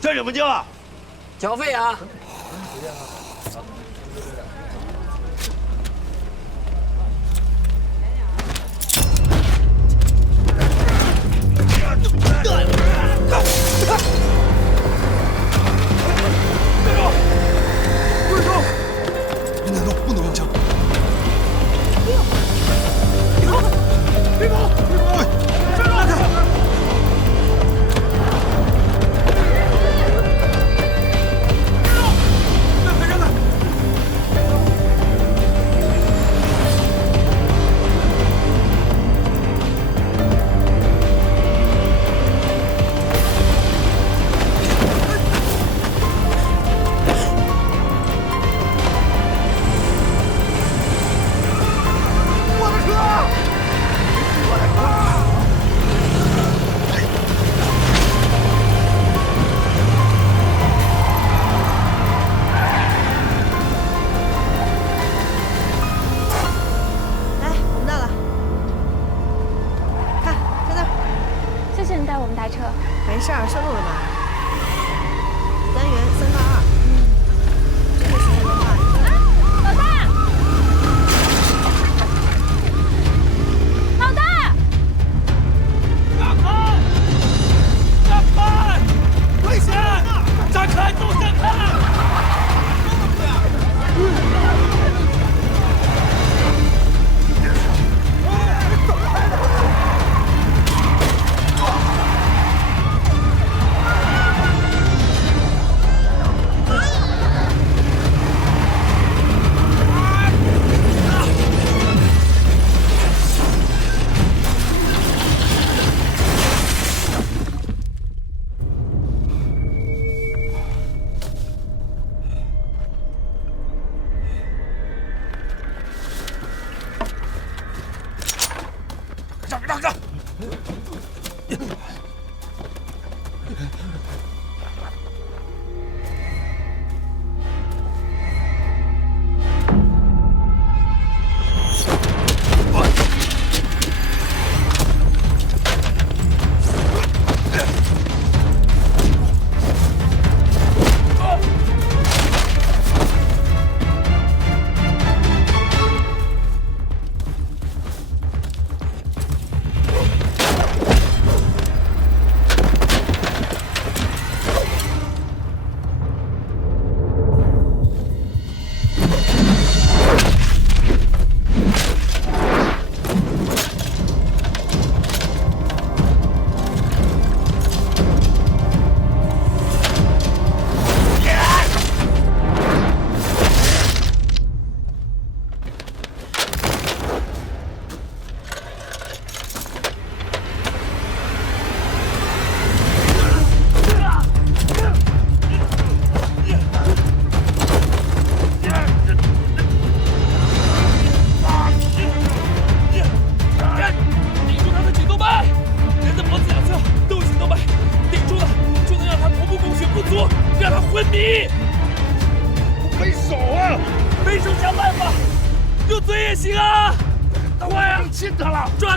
这怎么交啊？交费啊！没事儿，顺路的嘛。单元3到2。这个时候的话，老大，老大，让开！让开！危险！站开！都站开！让！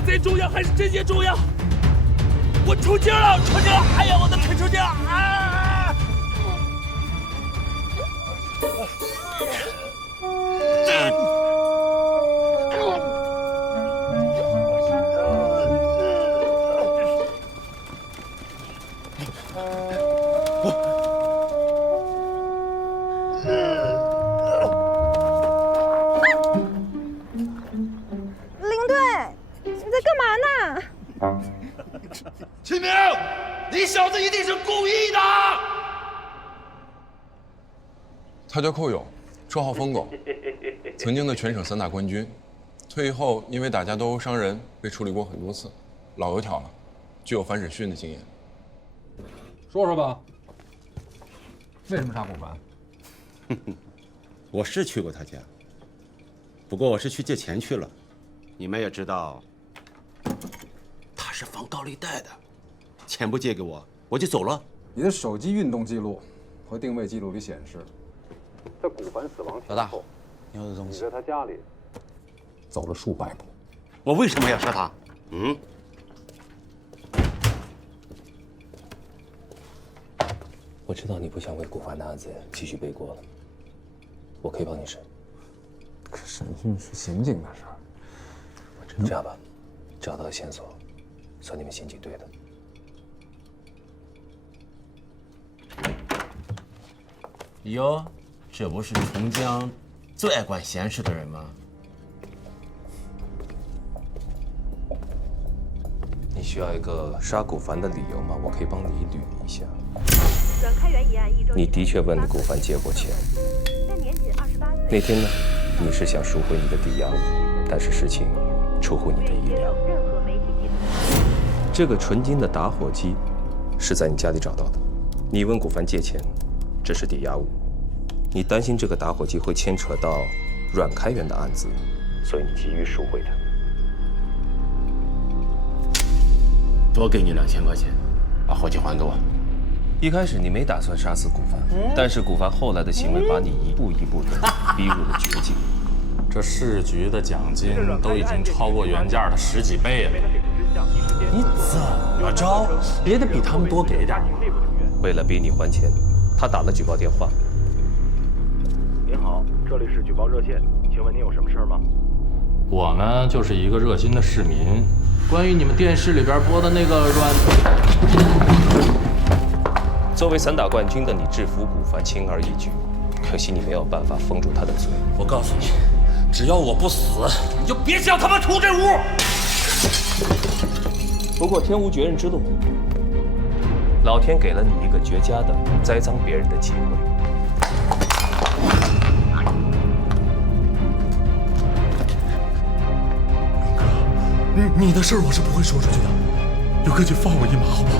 贼重要还是针线重要？我抽筋了，抽筋了！哎呀，我的腿抽筋了！啊！秦明，你小子一定是故意的！他叫寇勇，绰号疯狗，曾经的全省3大冠军，退役后因为打架斗殴伤人，被处理过很多次，老油条了，具有反审讯的经验。说说吧，为什么杀古凡？我是去过他家，不过我是去借钱去了。你们也知道，他是放高利贷的，钱不借给我，我就走了。你的手机运动记录和定位记录里显示，在古凡死亡前后，你有的东西，你在他家里走了数百步。我为什么要杀他？我知道你不想为古凡的案子继续背锅了，我可以帮你审。可审讯是刑警的事儿。这样吧，找到线索，算你们刑警队的。哟，这不是琼江最爱管闲事的人吗？你需要一个杀古凡的理由吗？我可以帮你捋一下。阮开元一案1周。你的确问了古凡借过钱。但年仅28岁。那天呢，你是想赎回你的抵押物，但是事情出乎你的意料。这个纯金的打火机是在你家里找到的。你问古凡借钱，这是抵押物。你担心这个打火机会牵扯到阮开元的案子，所以你急于赎回它。多给你2000块钱，把火机还给我。一开始你没打算杀死古凡，但是古凡后来的行为把你一步一步的逼入了绝境。这市局的奖金都已经超过原价的10几倍了，你怎么着也得比他们多给点。为了逼你还钱，他打了举报电话。您好，这里是举报热线，请问您有什么事吗？我呢，就是一个热心的市民。关于你们电视里边播的那个作为散打冠军的你制服古凡轻而易举，可惜你没有办法封住他的嘴。我告诉你，只要我不死，你就别想他妈出这屋。不过天无绝人之路，老天给了你一个绝佳的栽赃别人的机会。你的事儿我是不会说出去的，刘哥，请放我一马好不好？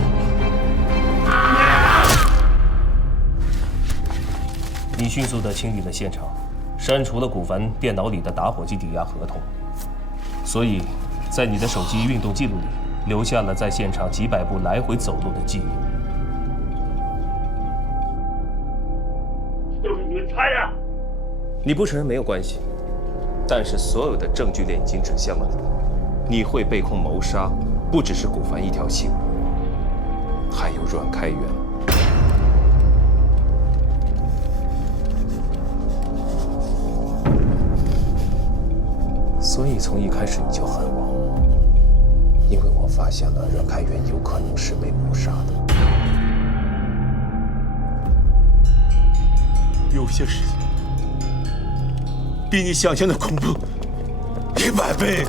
你迅速地清理了现场，删除了古凡电脑里的打火机抵押合同，所以，在你的手机运动记录里留下了在现场几百步来回走路的记录。都是你们猜的！你不承认没有关系，但是所有的证据链已经指向了你。你会被控谋杀，不只是古凡一条心，还有阮开元。所以从一开始你就恨我，因为我发现了阮开元有可能是被谋杀的。有些事情比你想象的恐怖100倍。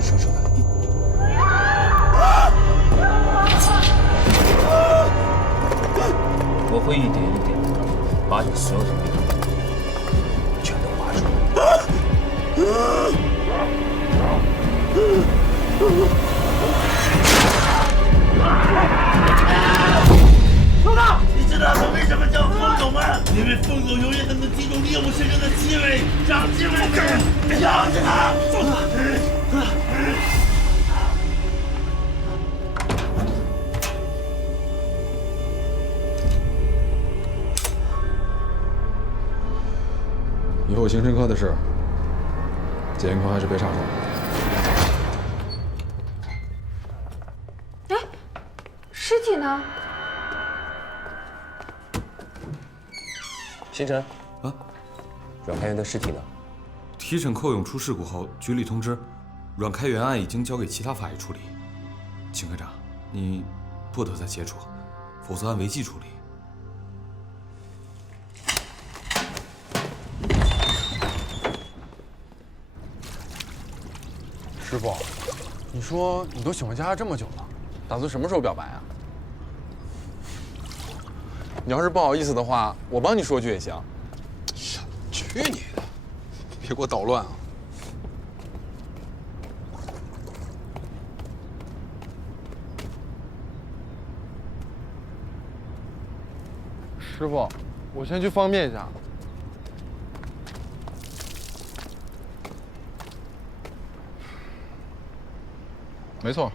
说出来。我会一点一点的把你所有的秘密全都挖出来。老大，你知道他为什么叫疯狗吗？因为疯狗永远都能记住猎物身上的气味，让气味咬着它。走了。以后刑侦科的事，检验科还是别插手。哎，尸体呢？星辰，啊，阮开元的尸体呢？提审寇勇出事故后，局里通知，阮开元案已经交给其他法医处理。秦科长，你不得再接触，否则按违纪处理。师傅，你说你都喜欢佳佳这么久了，打算什么时候表白啊？你要是不好意思的话，我帮你说句也行。去你的！别给我捣乱啊！师傅，我先去方便一下。没错，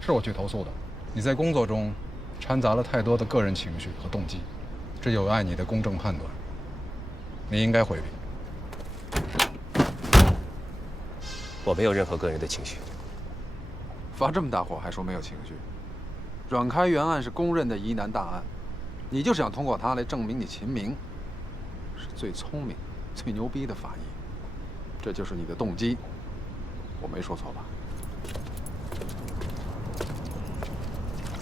是我去投诉的。你在工作中掺杂了太多的个人情绪和动机，这有碍你的公正判断。你应该回避。我没有任何个人的情绪，发这么大火还说没有情绪？阮开元案是公认的疑难大案，你就是想通过它来证明你秦明是最聪明、最牛逼的法医，这就是你的动机，我没说错吧？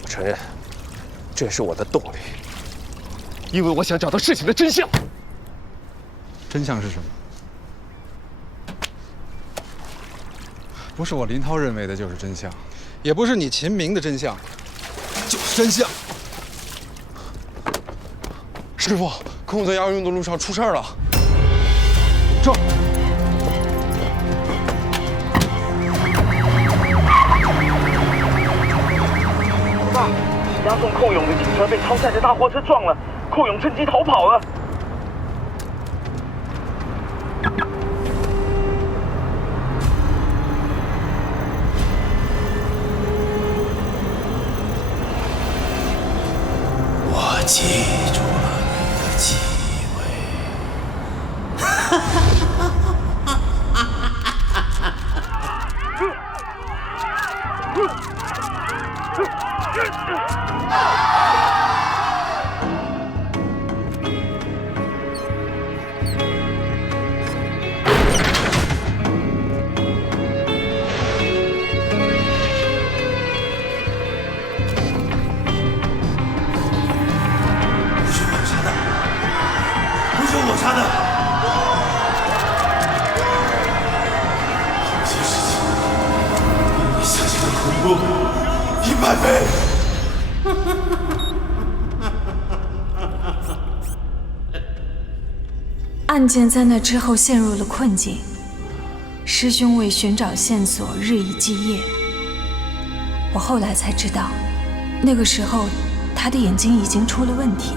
我承认，这是我的动力，因为我想找到事情的真相。真相是什么？不是我林涛认为的就是真相，也不是你秦明的真相，就是真相。师傅，可我在押运的路上出事儿了。这。老大，押送寇勇的警车被超载的大货车撞了，寇勇趁机逃跑了。我记住了你的气100倍。案件在那之后陷入了困境，师兄为寻找线索日以继夜。我后来才知道，那个时候他的眼睛已经出了问题。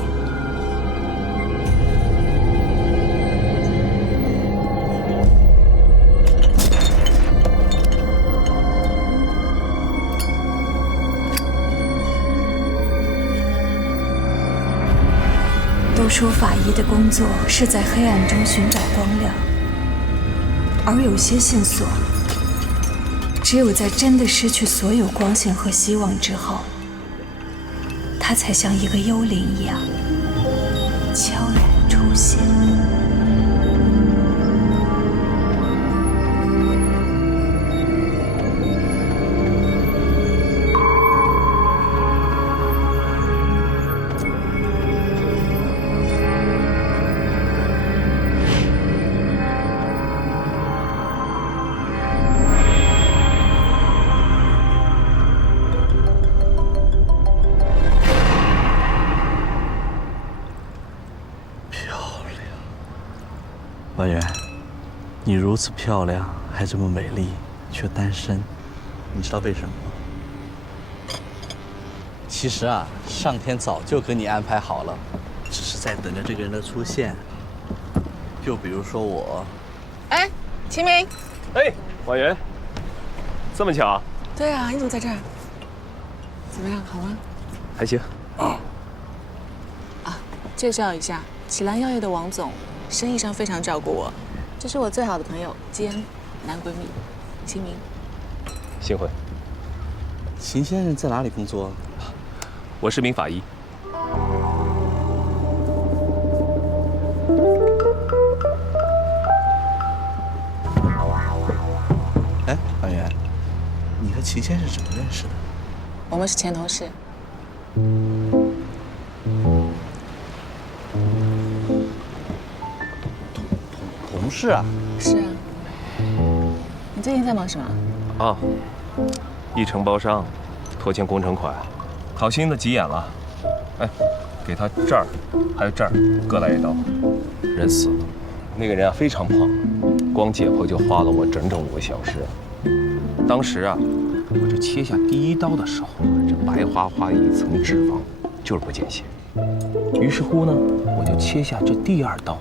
都说法医的工作是在黑暗中寻找光亮，而有些线索，只有在真的失去所有光线和希望之后，它才像一个幽灵一样悄然出现。婉媛，你如此漂亮，还这么美丽，却单身，你知道为什么吗？其实啊，上天早就给你安排好了，只是在等着这个人的出现。就比如说我。哎，秦明。哎，婉媛，这么巧？对啊，你怎么在这儿？怎么样，好吗？还行。介绍一下，启兰药业的王总。生意上非常照顾我，这是我最好的朋友兼男闺蜜，秦明。幸会。秦先生在哪里工作？我是名法医。哎，婉媛，你和秦先生怎么认识的？我们是前同事。同事啊？是啊。你最近在忙什么？啊，一承包商拖欠工程款，好心的急眼了。哎，给他这儿还有这儿各来一刀，人死了。那个人啊非常胖，光解剖就花了我整整5个小时。当时啊，我这切下第一刀的时候，这白花花一层脂肪就是不见血。于是乎呢，我就切下这第2刀。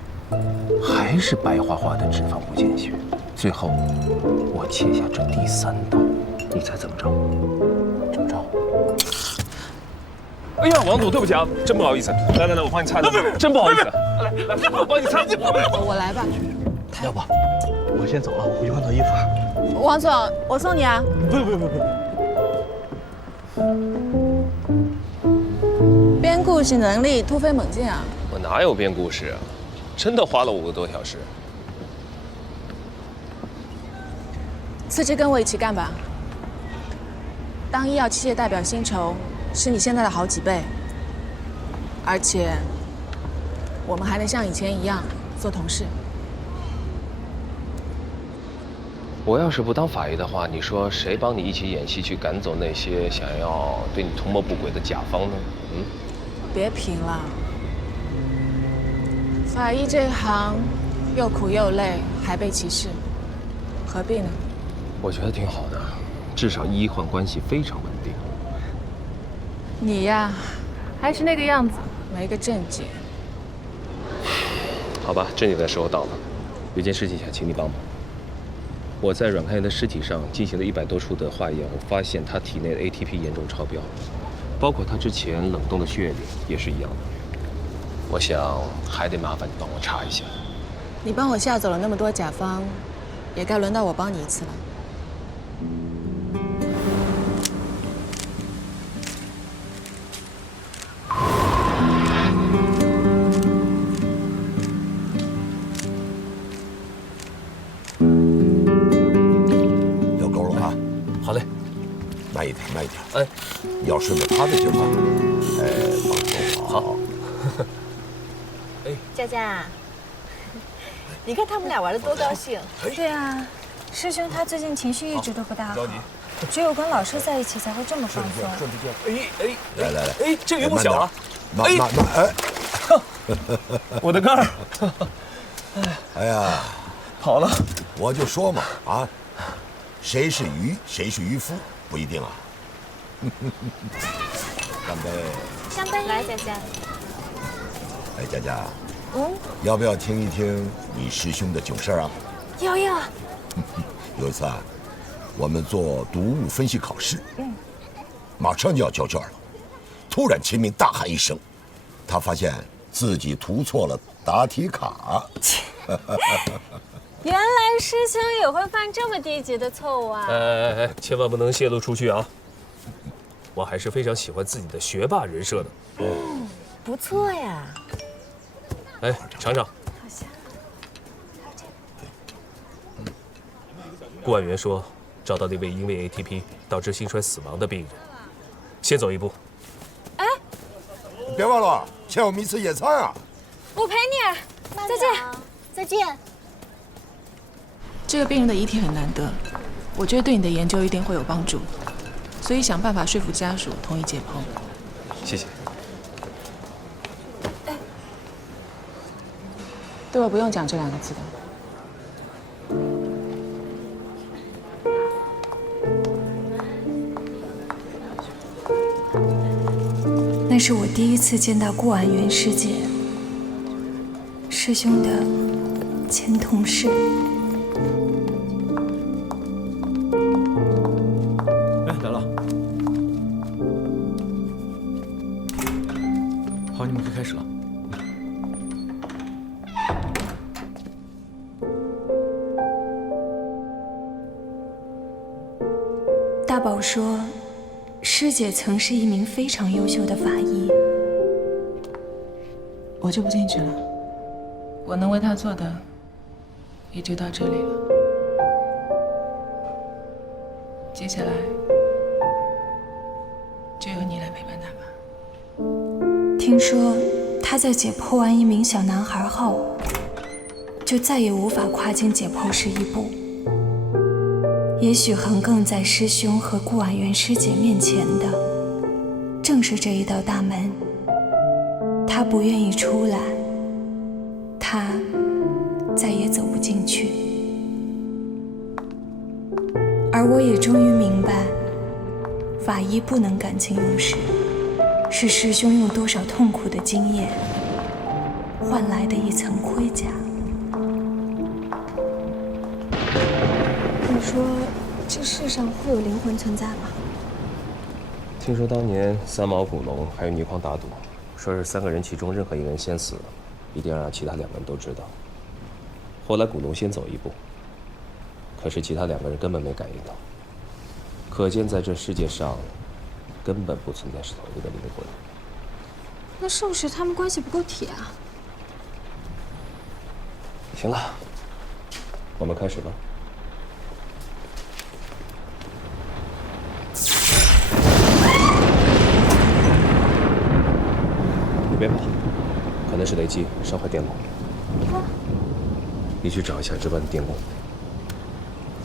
还是白花花的脂肪不见血，最后我切下这第3刀，你猜怎么着？怎么着？哎呀，王总，对不起啊，真不好意思。来，我帮你擦。真不好意思。来，我帮你擦。我来吧。要不，我先走了，我回去换套衣服。王总，我送你啊。不，编故事能力突飞猛进啊！我哪有编故事啊？真的花了5个多小时。辞职跟我一起干吧。当医药器械代表薪酬是你现在的好几倍，而且我们还能像以前一样做同事。我要是不当法医的话，你说谁帮你一起演戏去赶走那些想要对你图谋不轨的甲方呢？嗯，别贫了，法医这行又苦又累，还被歧视，何必呢？我觉得挺好的，至少医患关系非常稳定。你呀，还是那个样子，没个正经。好吧，正经的时候到了，有件事情想请你帮忙。我在阮开元的尸体上进行了100多处的化验，我发现他体内的 ATP 严重超标，包括他之前冷冻的血液里也是一样的。我想还得麻烦你帮我查一下。你帮我吓走了那么多甲方，也该轮到我帮你一次了。慢一点，慢一点。哎，要顺着他的劲儿慢。哎，放松。好。哎，佳佳，你看他们俩玩的多高兴。对啊，师兄他最近情绪一直都不大好，只有跟老师在一起才会这么放松。顺着劲。哎，来，哎，这鱼不小了。慢，哎，我的杆儿。哎呀，跑了。我就说嘛，啊，谁是渔，谁是渔夫。不一定啊！干杯！干杯！来，佳佳。哎，佳佳，要不要听一听你师兄的囧事啊？要。有一次啊，我们做毒物分析考试，马上就要交卷了，突然秦明大喊一声，他发现自己涂错了答题卡。原来师兄也会犯这么低级的错误啊！哎，千万不能泄露出去啊！我还是非常喜欢自己的学霸人设的。不错呀。哎，尝尝。顾婉媛说，找到那位因为 ATP 导致心衰死亡的病人，先走一步。哎，别忘了欠我们一次野餐啊！我陪你。再见。再见。这个病人的遗体很难得，我觉得对你的研究一定会有帮助，所以想办法说服家属同意解剖。谢谢。对我不用讲这2个字的。那是我第一次见到顾婉媛师姐，师兄的前同事。哎，来了。好，你们可以开始了。大宝说，师姐曾是一名非常优秀的法医。我就不进去了，我能为他做的也就到这里了。接下来就由你来陪伴他吧。听说他在解剖完一名小男孩后，就再也无法跨进解剖室一步。也许横亘在师兄和顾婉媛师姐面前的，正是这一道大门。他不愿意出来，他再也走不进去。而我也终于明白，法医不能感情用事，是师兄用多少痛苦的经验换来的一层盔甲。你说这世上会有灵魂存在吗？听说当年3毛古龙还有倪匡打赌，说是3个人其中任何一个人先死，一定要让其他2个人都知道。后来古龙先走一步，可是其他2个人根本没感应到。可见在这世界上，根本不存在是同一个灵魂。那是不是他们关系不够铁啊？行了，我们开始吧。你别跑，可能是雷击烧坏电路。你去找一下值班的电工。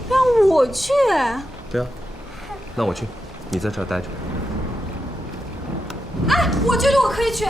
让我去？对啊，那我去，你在这儿待着。哎，我觉得我可以去。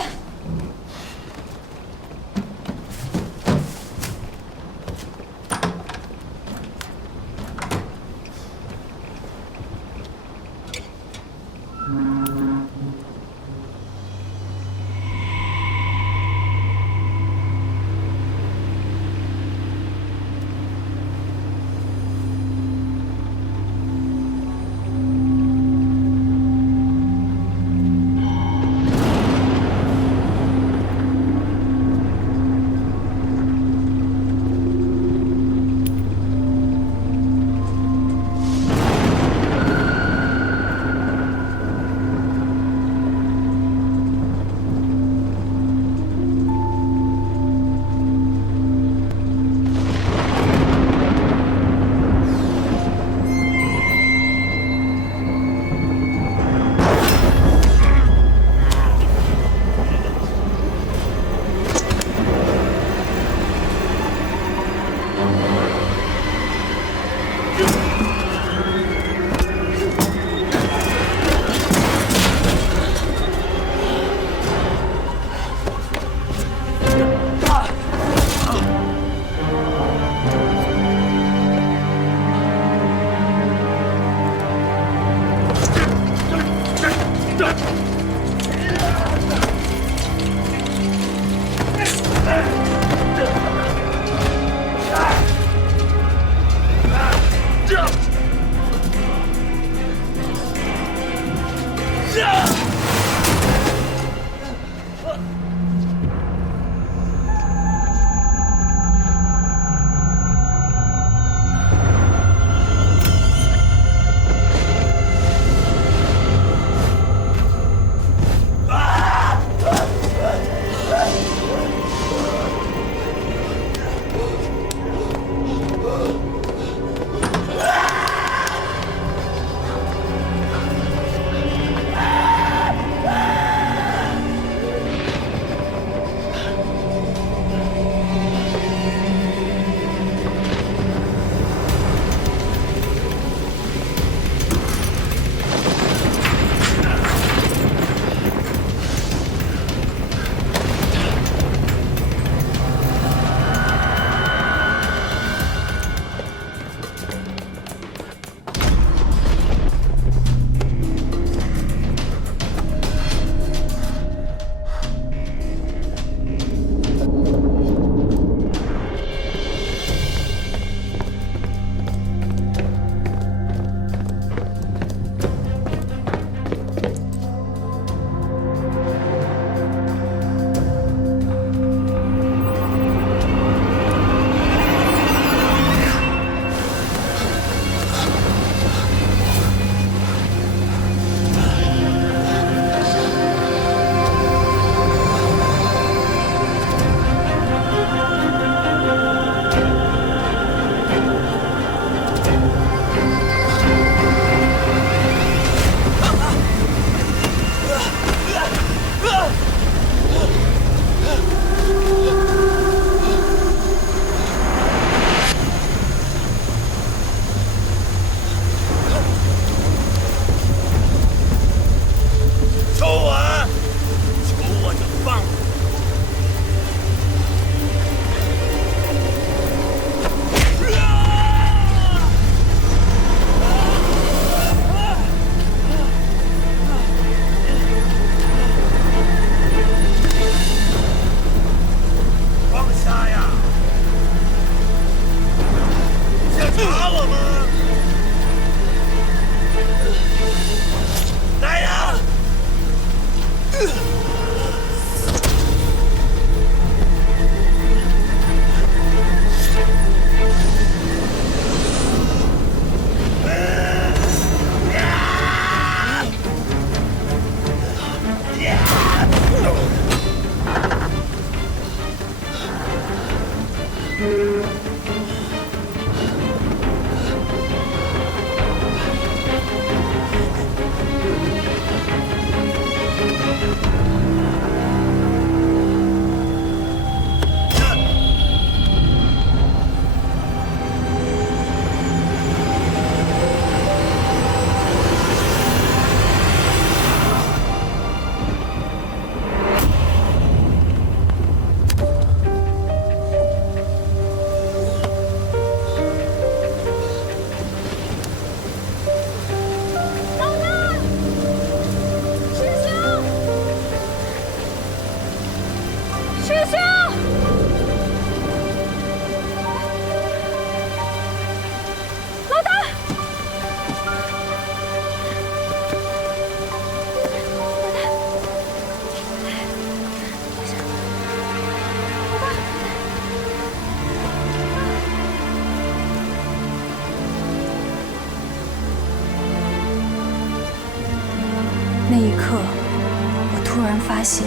那一刻，我突然发现，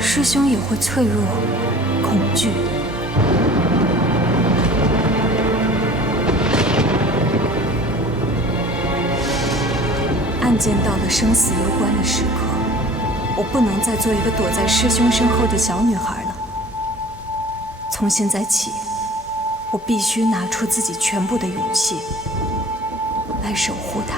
师兄也会脆弱、恐惧。案件到了生死攸关的时刻，我不能再做一个躲在师兄身后的小女孩了。从现在起，我必须拿出自己全部的勇气，来守护他。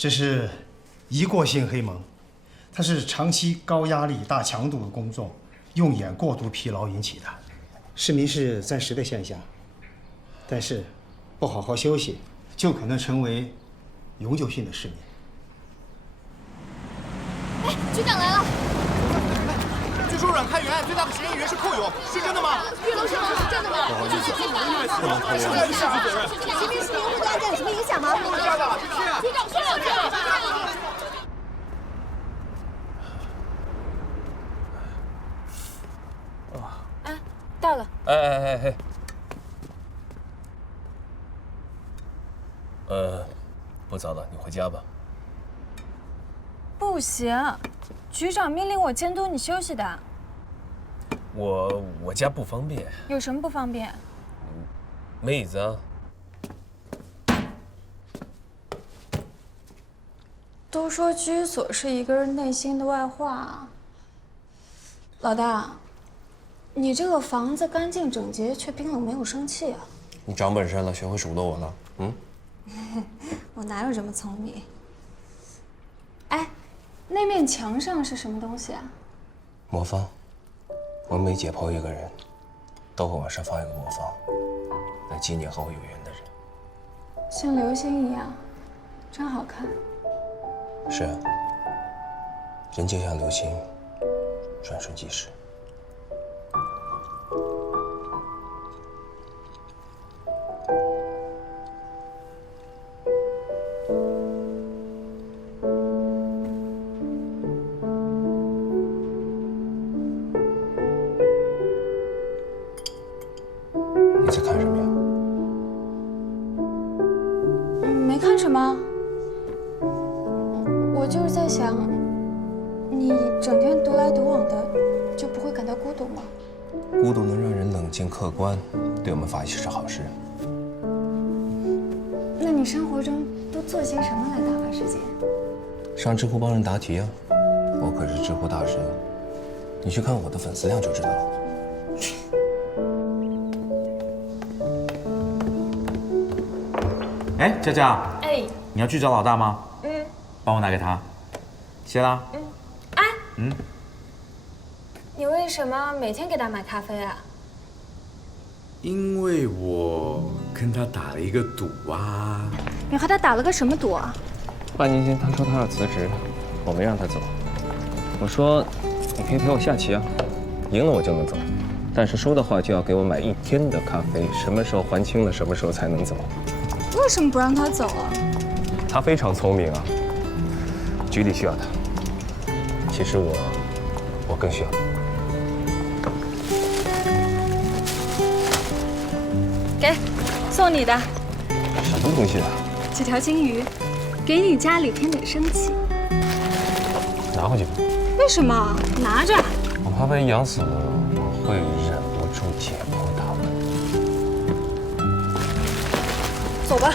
这是一过性黑蒙，它是长期高压力、大强度的工作，用眼过度疲劳引起的。失明是暂时的现象，但是不好好休息，就可能成为永久性的失明。哎，局长来了！据说阮开元案最大的嫌疑人是寇勇，是真的吗？玉楼身亡是真的吗？不好意思，不能透露。刑事失明会对案件有什么影响吗？局长说两句。啊，到了。哎，不早了，你回家吧。不行，局长命令我监督你休息的。我家不方便。有什么不方便？没椅子啊。都说居所是一个人内心的外化。老大，你这个房子干净整洁，却冰冷没有生气啊！你长本事了，学会数落我了。我哪有这么聪明？哎，那面墙上是什么东西啊？魔方。我每解剖一个人，都会往上放一个魔方，来纪念和我有缘的人。像流星一样，真好看。是啊，人就像流星，转瞬即逝。你在看什么呀？没看什么，我就是在想，你整天独来独往的，就不会感到孤独吗？孤独能让人冷静客观，对我们法医是好事。那你生活中都做些什么来打发时间？上知乎帮人答题啊，我可是知乎大神，你去看我的粉丝量就知道了。哎，佳佳，哎，你要去找老大吗？嗯，帮我拿给他。谢啦。哎，嗯，你为什么每天给他买咖啡啊？因为我跟他打了一个赌啊。你和他打了个什么赌啊？半年前他说他要辞职，我没让他走。我说你可以陪我下棋啊，赢了我就能走，但是输的话就要给我买1天的咖啡，什么时候还清了，什么时候才能走。为什么不让他走啊？他非常聪明啊，局里需要他。其实我更需要他。给，送你的。什么东西啊？几条金鱼，给你家里添点生气。拿回去吧。为什么？拿着。我怕被养死了，我会忍不住解剖它们。走吧。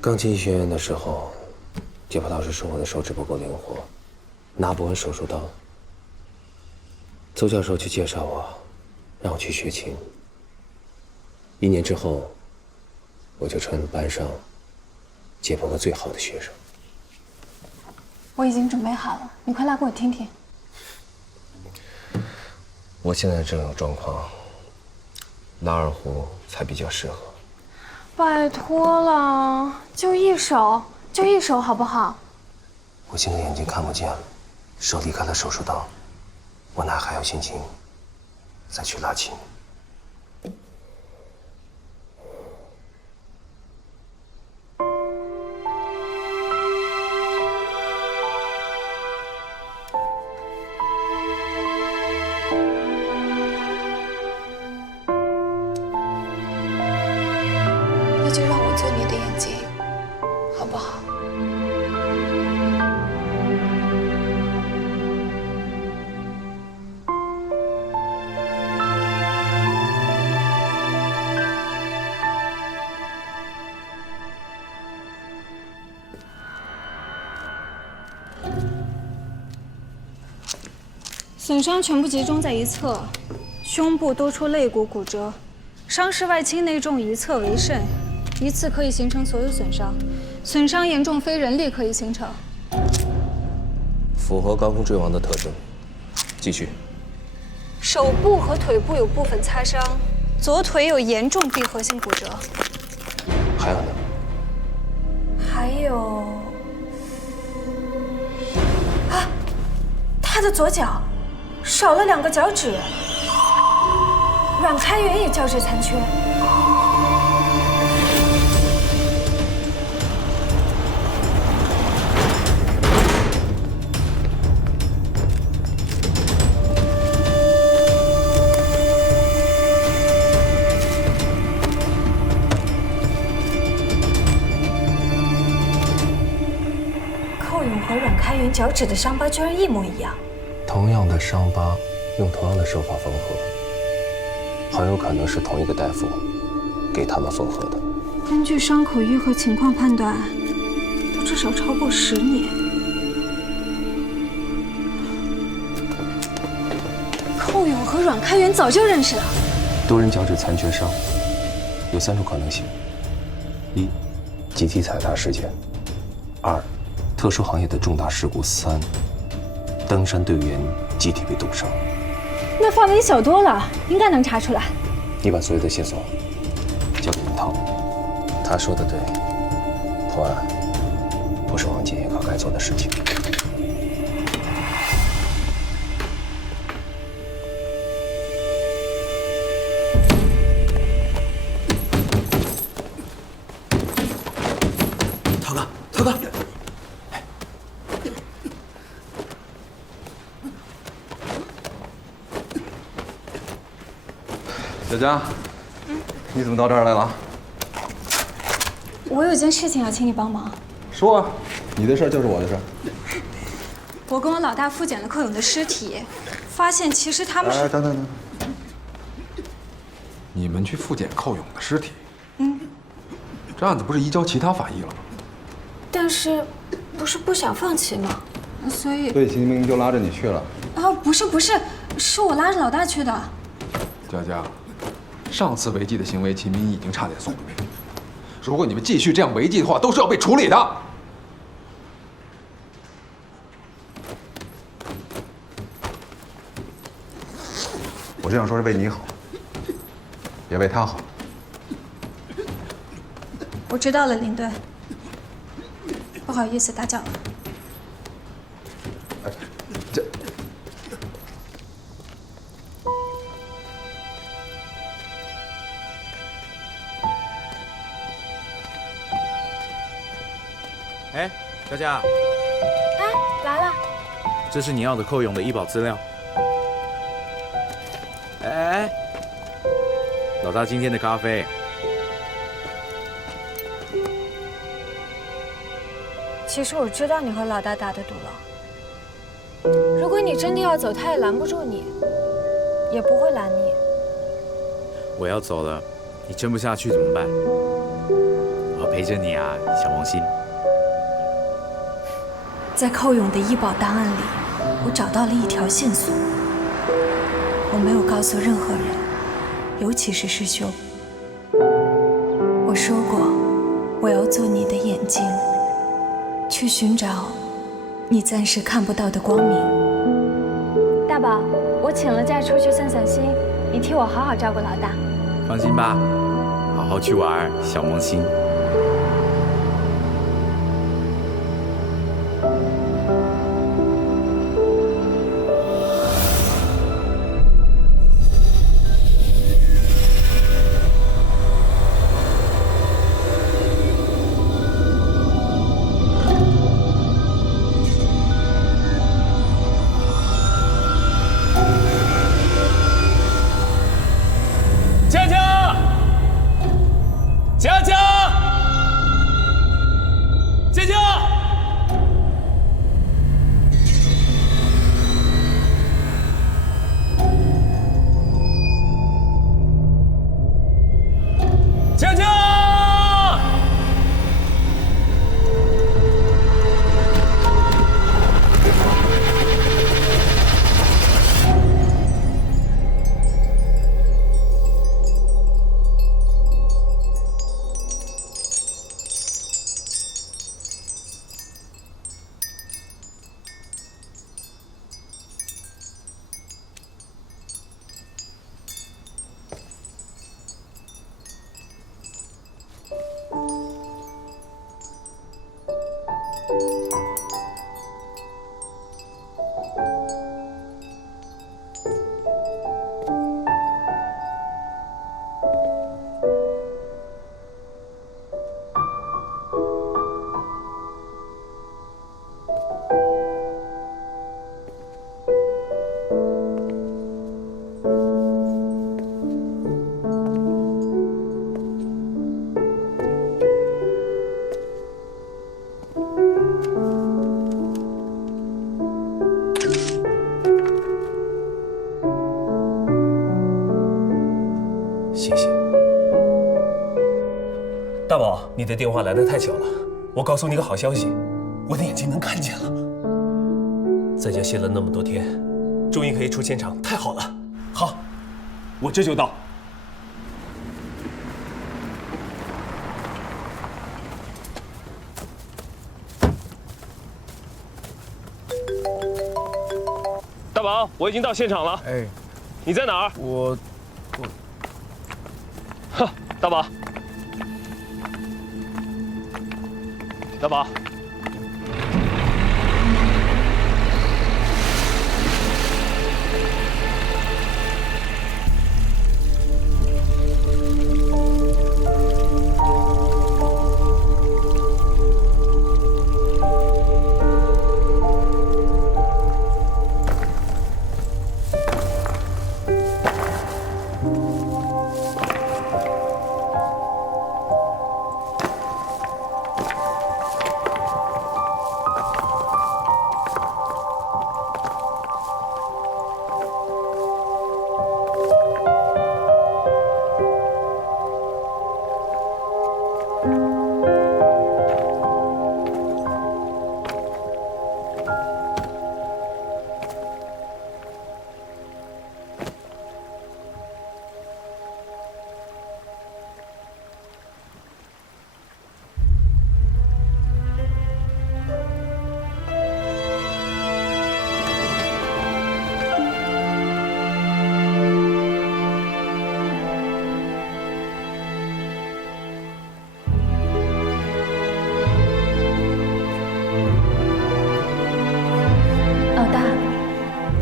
刚进医学院的时候，解剖老师说我的手指不够灵活，拿不稳手术刀。邹教授就介绍我，让我去学琴。1年之后，我就成了班上解剖的最好的学生。我已经准备好了，你快拉给我听听。我现在这种状况，拉二胡才比较适合。拜托了，就一首，就一首好不好？我现在眼睛看不见了，手离开了手术刀，我哪还有心情再去拉琴？那就让我做你的眼睛，好不好？损伤全部集中在一侧，胸部多处肋骨骨折，伤势外倾内重，一侧为甚，一次可以形成所有损伤，损伤严重非人力可以形成。符合高空坠亡的特征。继续。手部和腿部有部分擦伤，左腿有严重闭合性骨折。还有呢？还有啊，他的左脚少了2个脚趾，软开源也较致残缺。寇勇和阮开元脚趾的伤疤居然一模一样。同样的伤疤，用同样的手法缝合，很有可能是同一个大夫给他们缝合的。根据伤口愈合情况判断，都至少超过10年。寇勇和阮开元早就认识了。多人脚趾残缺伤有3种可能性：一，集体踩踏事件；二，特殊行业的重大事故；三，登山队员集体被冻伤。那范围小多了，应该能查出来。你把所有的线索交给林涛。他说的对，破案不是王建业该做的事情。涛哥，涛哥。佳佳，你怎么到这儿来了？我有件事情要请你帮忙。说啊，你的事儿就是我的事儿。我跟我老大复检了寇勇的尸体，发现其实他们是……等，你们去复检寇勇的尸体？这案子不是移交其他法医了吗？但是不是不想放弃吗？所以秦明就拉着你去了。啊，不是，是我拉着老大去的。佳佳，上次违纪的行为，秦明已经差点送了命。如果你们继续这样违纪的话，都是要被处理的。我这样说是为你好，也为他好。我知道了，林顿。不好意思打搅了。哎，佳佳，哎，来了。这是你要的寇勇的医保资料。哎，老大今天的咖啡。其实我知道你和老大打的赌了。如果你真的要走，他也拦不住你，也不会拦你。我要走了，你撑不下去怎么办？我陪着你啊，小王心。在寇勇的医保档案里，我找到了一条线索。我没有告诉任何人，尤其是师兄。我说过，我要做你的眼睛，去寻找你暂时看不到的光明。大大宝，我请了假出去散散心，你替我好好照顾老大。放心吧，好好去玩，小萌新。大宝，你的电话来得太巧了。我告诉你个好消息，我的眼睛能看见了。在家歇了那么多天，终于可以出现场，太好了。好，我这就到。大宝，我已经到现场了。哎，你在哪儿？我，哼，大宝。大宝，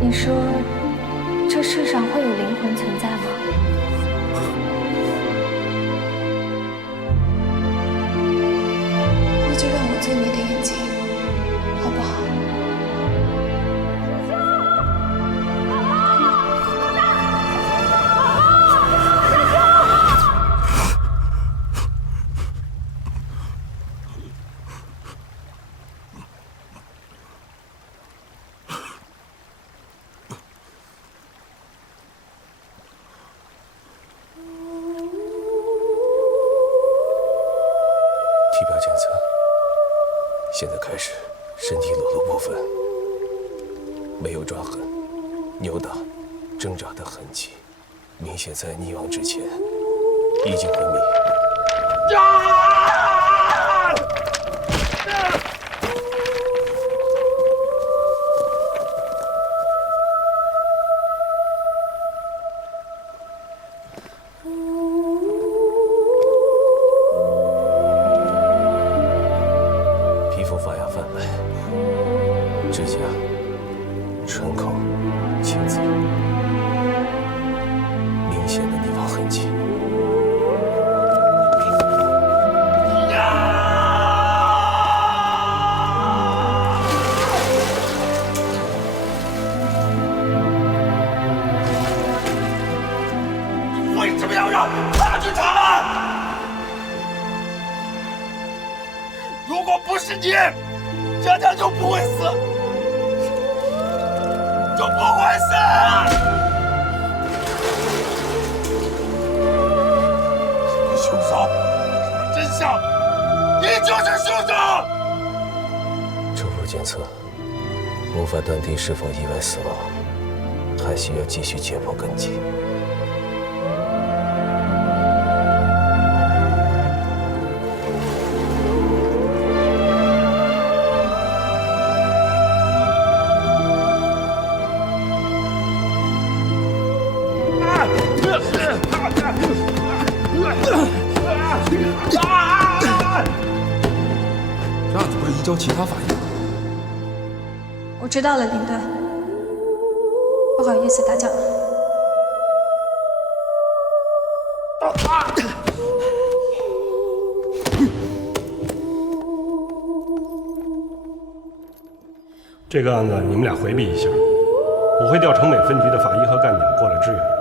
你说，这世上会有灵魂存在吗？那就让我做你的眼睛，好不好？体表检测，现在开始，身体裸露部分没有抓痕、扭打、挣扎的痕迹，明显在溺亡之前已经昏迷。伤口、青紫，明显的泥方痕迹。为什么要让他去查案？如果不是你，佳佳就不会死，就不会死。是凶手，真相，你就是凶手。初步检测无法断定是否意外死亡，还需要继续解剖根基。这案子会移交其他法医吗？我知道了，领队。不好意思打搅了。这个案子你们俩回避一下，我会调城北分局的法医和干警过来支援。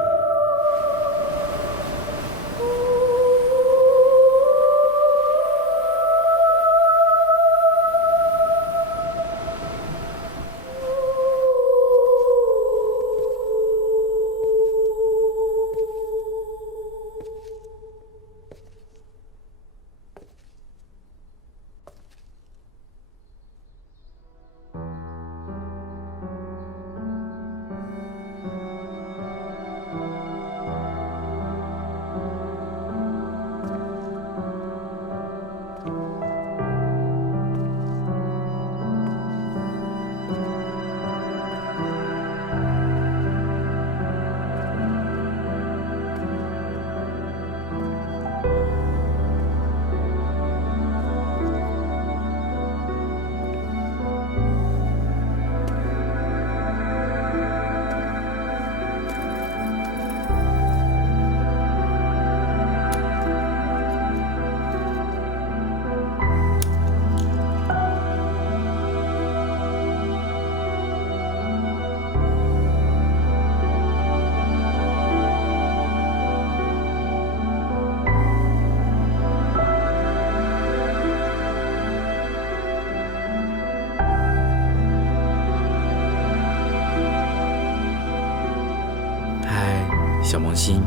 小萌新，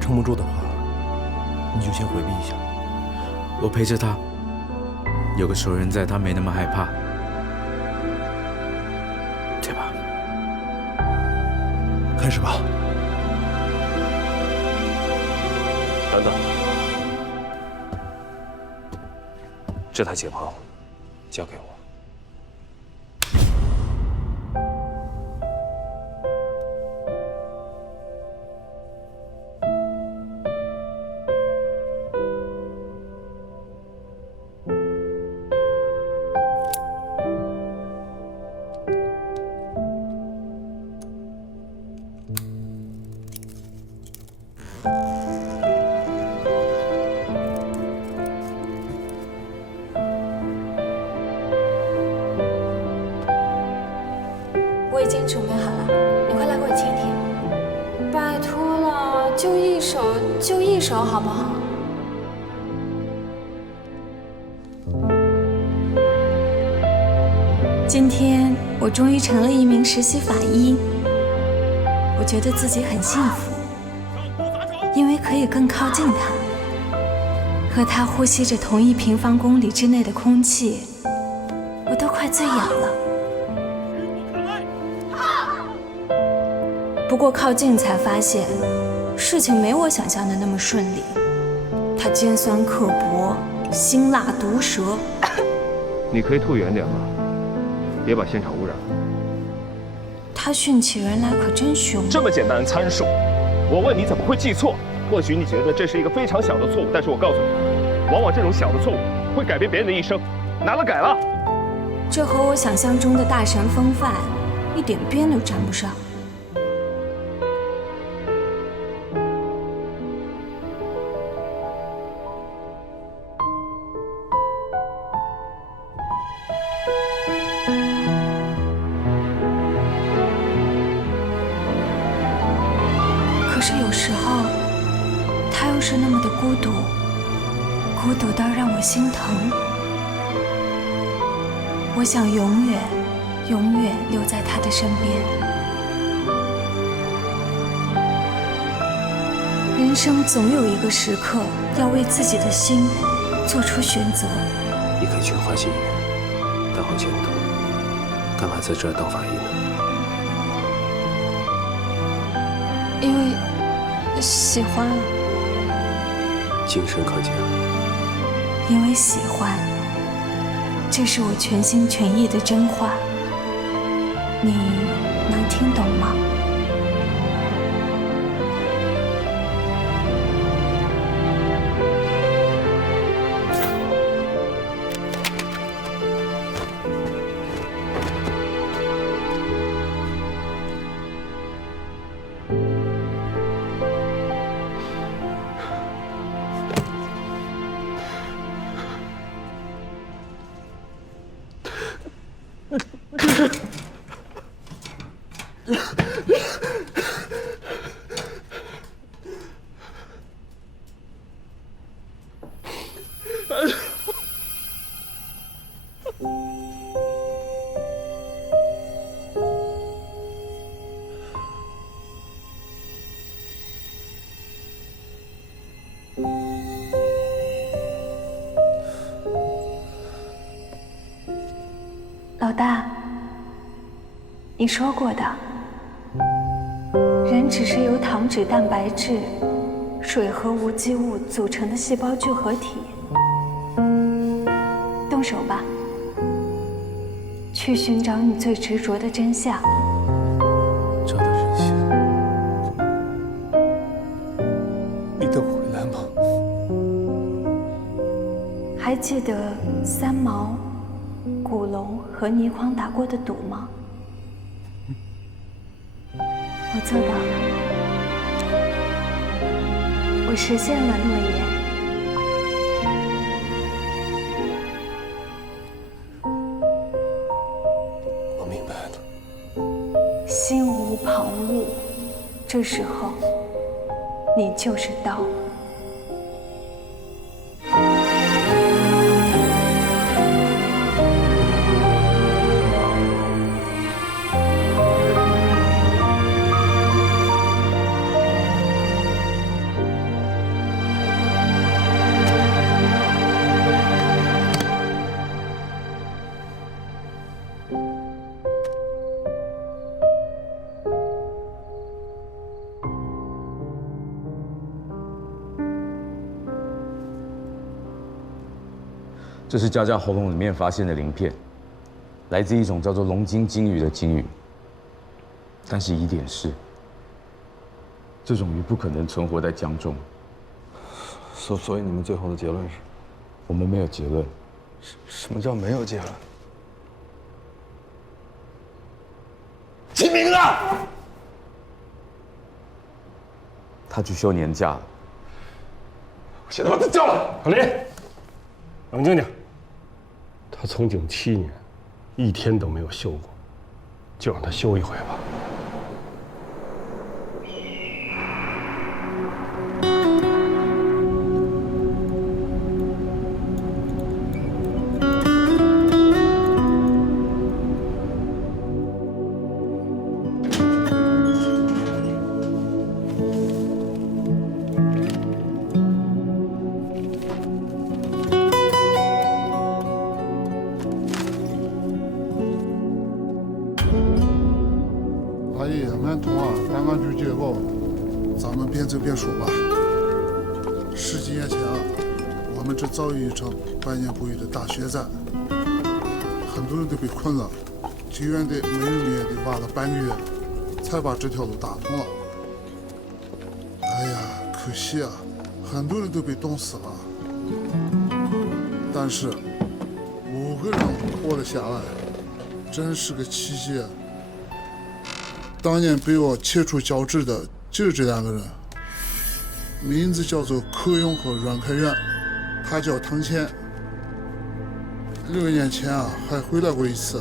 撑不住的话，你就先回避一下。我陪着他，有个熟人在，他没那么害怕，对吧？开始吧。等等，这台解剖交给我。我已经准备好了，你快来给我听听。拜托了，就一首好不好？今天我终于成了一名实习法医，我觉得自己很幸福，因为可以更靠近他，和他呼吸着同一平方公里之内的空气，我都快醉氧了。不过靠近才发现，事情没我想象的那么顺利。他尖酸刻薄，辛辣毒舌。你可以退远点吗？别把现场污染了。他训起人来可真凶。这么简单的参数，我问你怎么会记错？或许你觉得这是一个非常小的错误，但是我告诉你，往往这种小的错误会改变别人的一生，拿了改了。这和我想象中的大神风范一点边都沾不上。可是有时候，他又是那么的孤独，孤独到让我心疼。我想永远留在他的身边。人生总有一个时刻，要为自己的心做出选择。你可以去花溪医院，待会见他。干嘛在这儿当法医呢？因为喜欢啊。精神可嘉。因为喜欢，这是我全心全意的真话，你能听懂吗？老大，你说过的，人只是由糖脂、蛋白质、水和无机物组成的细胞聚合体。动手吧，去寻找你最执着的真相。找到真相，你等回来吗？还记得三毛、古龙和倪匡打过的赌吗？我做到了，我实现了诺言。我明白了。心无旁骛，这时候你就是刀。这是佳佳喉咙里面发现的鳞片，来自一种叫做龙筋鲸鱼的鲸鱼。但是疑点是，这种鱼不可能存活在江中。所以你们最后的结论是？我们没有结论。什么叫没有结论？起名了。他去休年假了。我现在把他叫来。郝林，冷静点。他从警7年，一天都没有休过，就让他休一回吧。阿姨，俺同啊，刚刚就接报，咱们边走边说吧。10几年前啊，我们这遭遇一场百年不遇的大雪灾，很多人都被困了，救援队没日没夜地挖了半个月，才把这条路打通了。哎呀，可惜啊，很多人都被冻死了。但但是5个人活了下来，真是个奇迹。当年被我切除脚趾的就是这2个人，名字叫做柯勇和阮开元，他叫汤谦。6年前还回来过一次，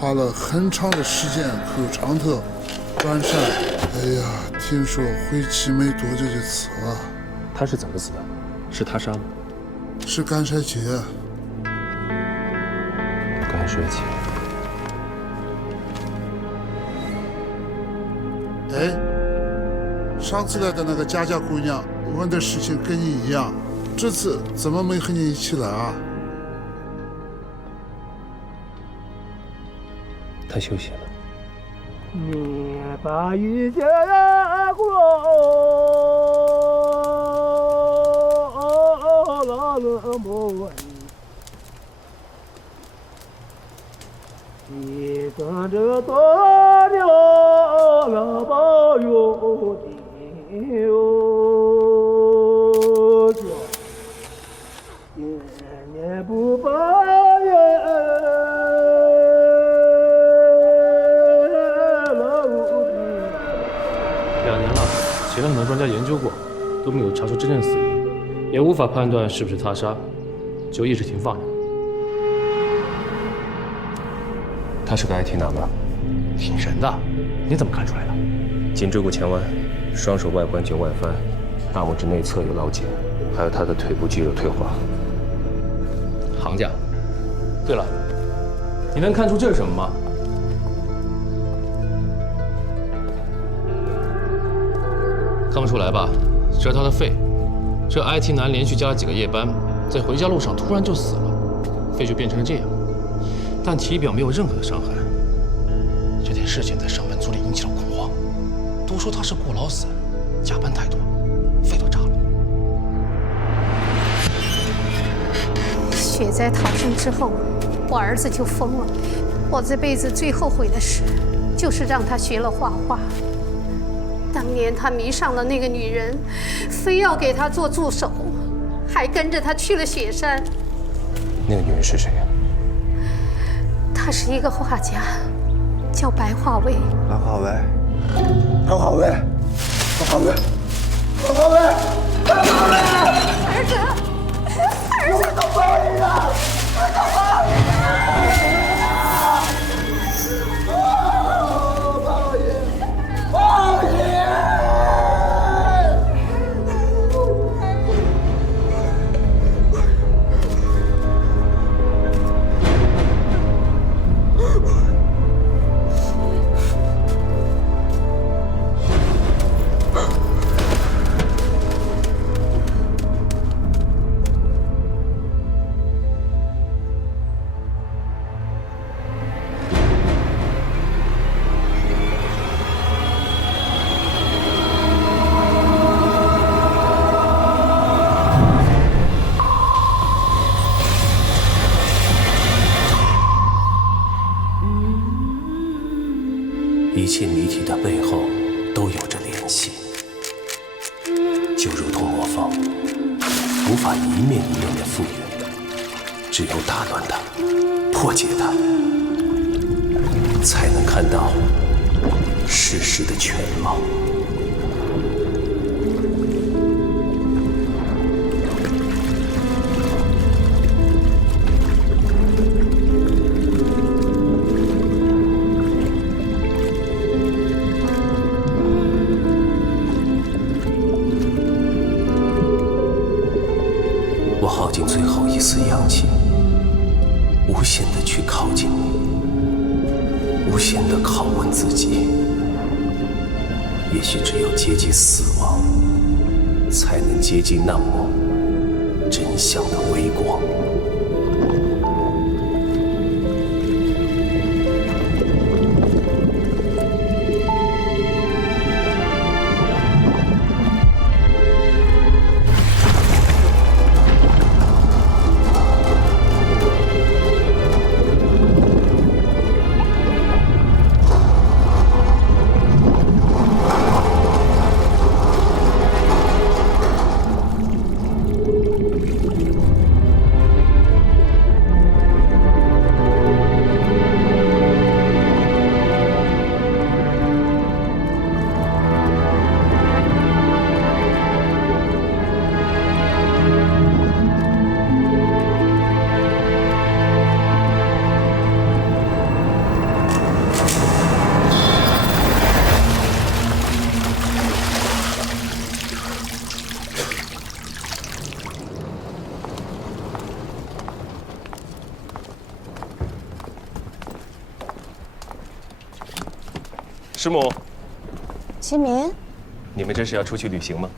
花了很长的时间去长特转山。哎呀，听说回去没多久就死了。他是怎么死的？是他杀吗？是干衰竭。干衰竭。哎，上次来的那个佳佳姑娘问的事情跟你一样，这次怎么没和你一起来啊？他休息了。你把一切过了么？你跟着多了了把有的有着，年年不把眼。2年了，请了很多专家研究过，都没有查出真正死因，也无法判断是不是他杀，就一直停放着。他是个 IT 男吧？挺神的，你怎么看出来的？颈椎骨前弯，双手外关节外翻，大拇指内侧有老茧，还有他的腿部肌肉退化。行家。对了，你能看出这是什么吗？看不出来吧？这是他的肺。这 IT 男连续加了几个夜班，在回家路上突然就死了，肺就变成了这样。但体表没有任何的伤害。这件事情在上班族里引起了恐慌，都说他是过劳死，加班太多，肺都炸了。雪灾逃生之后，我儿子就疯了。我这辈子最后悔的事，就是让他学了画画。当年他迷上了那个女人，非要给他做助手，还跟着他去了雪山。那个女人是谁呀？他是一个画家，叫白化薇。白化薇，白化薇，白化薇，白化薇，白化薇！儿子，儿子，都报应了，都报应了！报应，报应！一切谜题的背后都有着联系，就如同魔方，无法一面一面的复原，只有打乱它，破解它，才能看到事实的全貌。我耗尽最后一丝阳气，无限地去靠近你，无限地拷问自己。也许只有接近死亡，才能接近那抹真相的微光。师母，齐明，你们这是要出去旅行吗？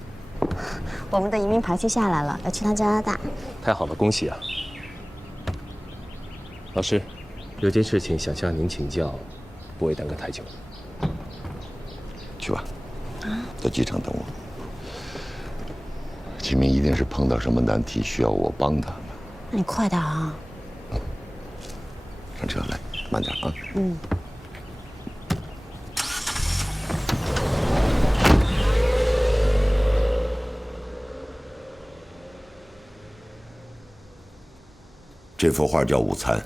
我们的移民排期下来了，要去趟加拿大。太好了，恭喜啊！老师，有件事情想向您请教，不会耽搁太久。去吧，在机场等我。齐明一定是碰到什么难题需要我帮他。那你快点啊！上车来，慢点啊。嗯。这幅画叫《午餐》，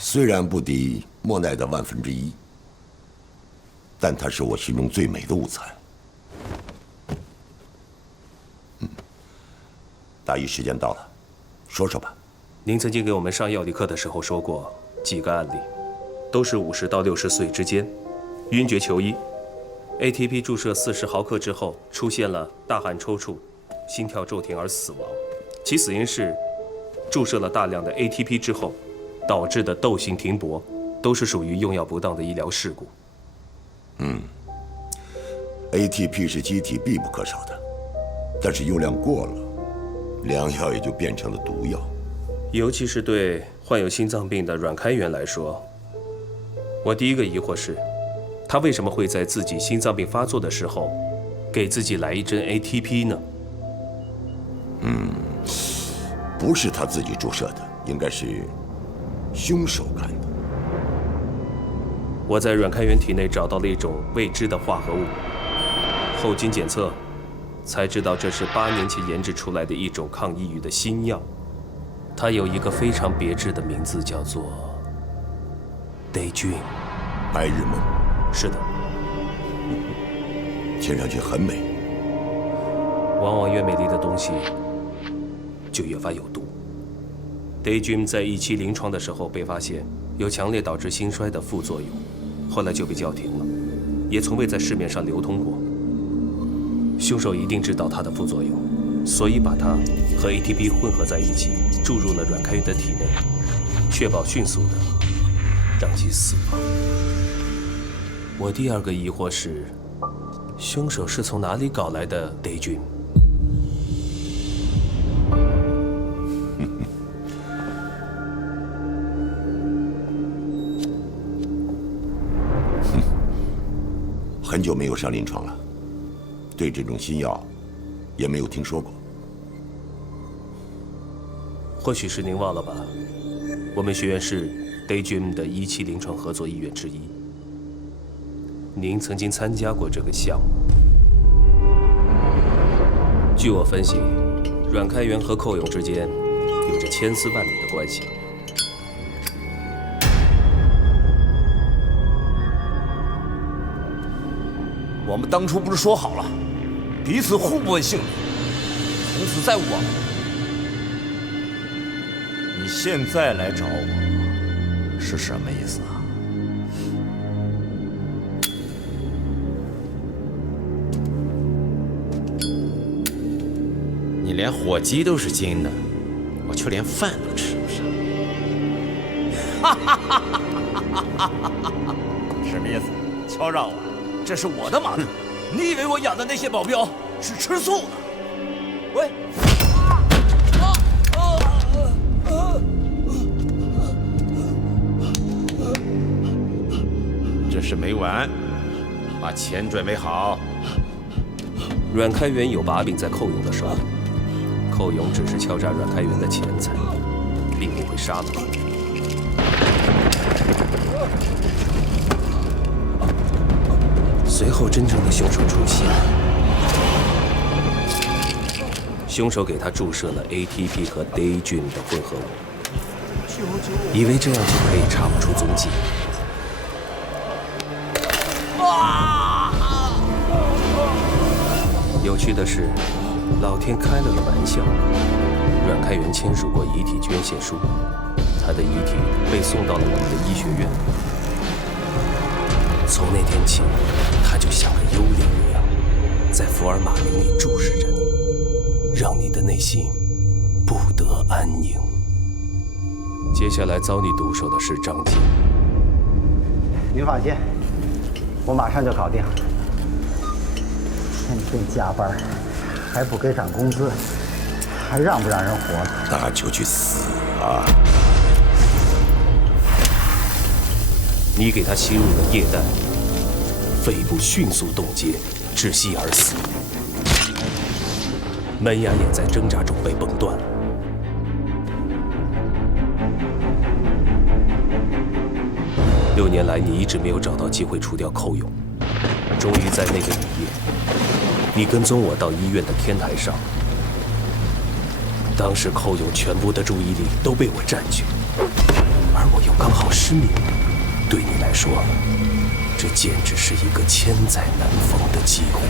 虽然不敌莫奈的1/1000，但它是我心中最美的午餐。大一时间到了，说说吧。您曾经给我们上药理课的时候说过几个案例，都是50到60岁之间，晕厥求医 ，ATP 注射40毫克之后出现了大汗抽搐、心跳骤停而死亡，其死因是注射了大量的 ATP 之后导致的窦性停泊，都是属于用药不当的医疗事故。ATP 是机体必不可少的，但是用量过了，良药也就变成了毒药。尤其是对患有心脏病的阮开元来说，我第一个疑惑是，他为什么会在自己心脏病发作的时候，给自己来一针 ATP 呢？不是他自己注射的，应该是凶手干的。我在阮开元体内找到了一种未知的化合物，后经检测，才知道这是8年前研制出来的一种抗抑郁的新药。它有一个非常别致的名字，叫做 Daydream， 白日梦。是的，听上去很美。往往越美丽的东西，就越发有毒。Daydream 在1期临床的时候被发现有强烈导致心衰的副作用，后来就被叫停了，也从未在市面上流通过。凶手一定知道它的副作用，所以把它和 ATP 混合在一起，注入了阮开元的体内，确保迅速的让其死亡。我第二个疑惑是，凶手是从哪里搞来的 Daydream？很久没有上临床了，对这种新药也没有听说过。或许是您忘了吧，我们学院是 Daydream 的1期临床合作医院之一，您曾经参加过这个项目。据我分析，阮开元和寇勇之间有着千丝万缕的关系。我们当初不是说好了，彼此互不问姓名，从此再无往来。你现在来找我，是什么意思啊？你连火鸡都是金的，我却连饭都吃不上。什么意思？敲诈我？这是我的马特，你以为我养的那些保镖是吃素的？喂！这事没完，把钱准备好。阮开元有把柄在寇勇的手里，寇勇只是敲诈阮开元的钱财，并不会杀了他。随后，真正的凶手出现。凶手给他注射了 ATP 和 Daydream 的混合物，以为这样就可以查不出踪迹。有趣的是，老天开了个玩笑，阮开元签署过遗体捐献书，他的遗体被送到了我们的医学院。从那天起，他就像个幽灵一样，在福尔马林里注视着你，让你的内心不得安宁。接下来遭你毒手的是张静。民法监，我马上就搞定。天天加班，还不给涨工资，还让不让人活了？那就去死啊！你给他吸入了液氮，肺部迅速冻结，窒息而死。门牙也在挣扎中被崩断了。6年来，你一直没有找到机会除掉寇勇，终于在那个雨夜，你跟踪我到医院的天台上。当时寇勇全部的注意力都被我占据，而我又刚好失眠。对你来说，这简直是一个千载难逢的机会。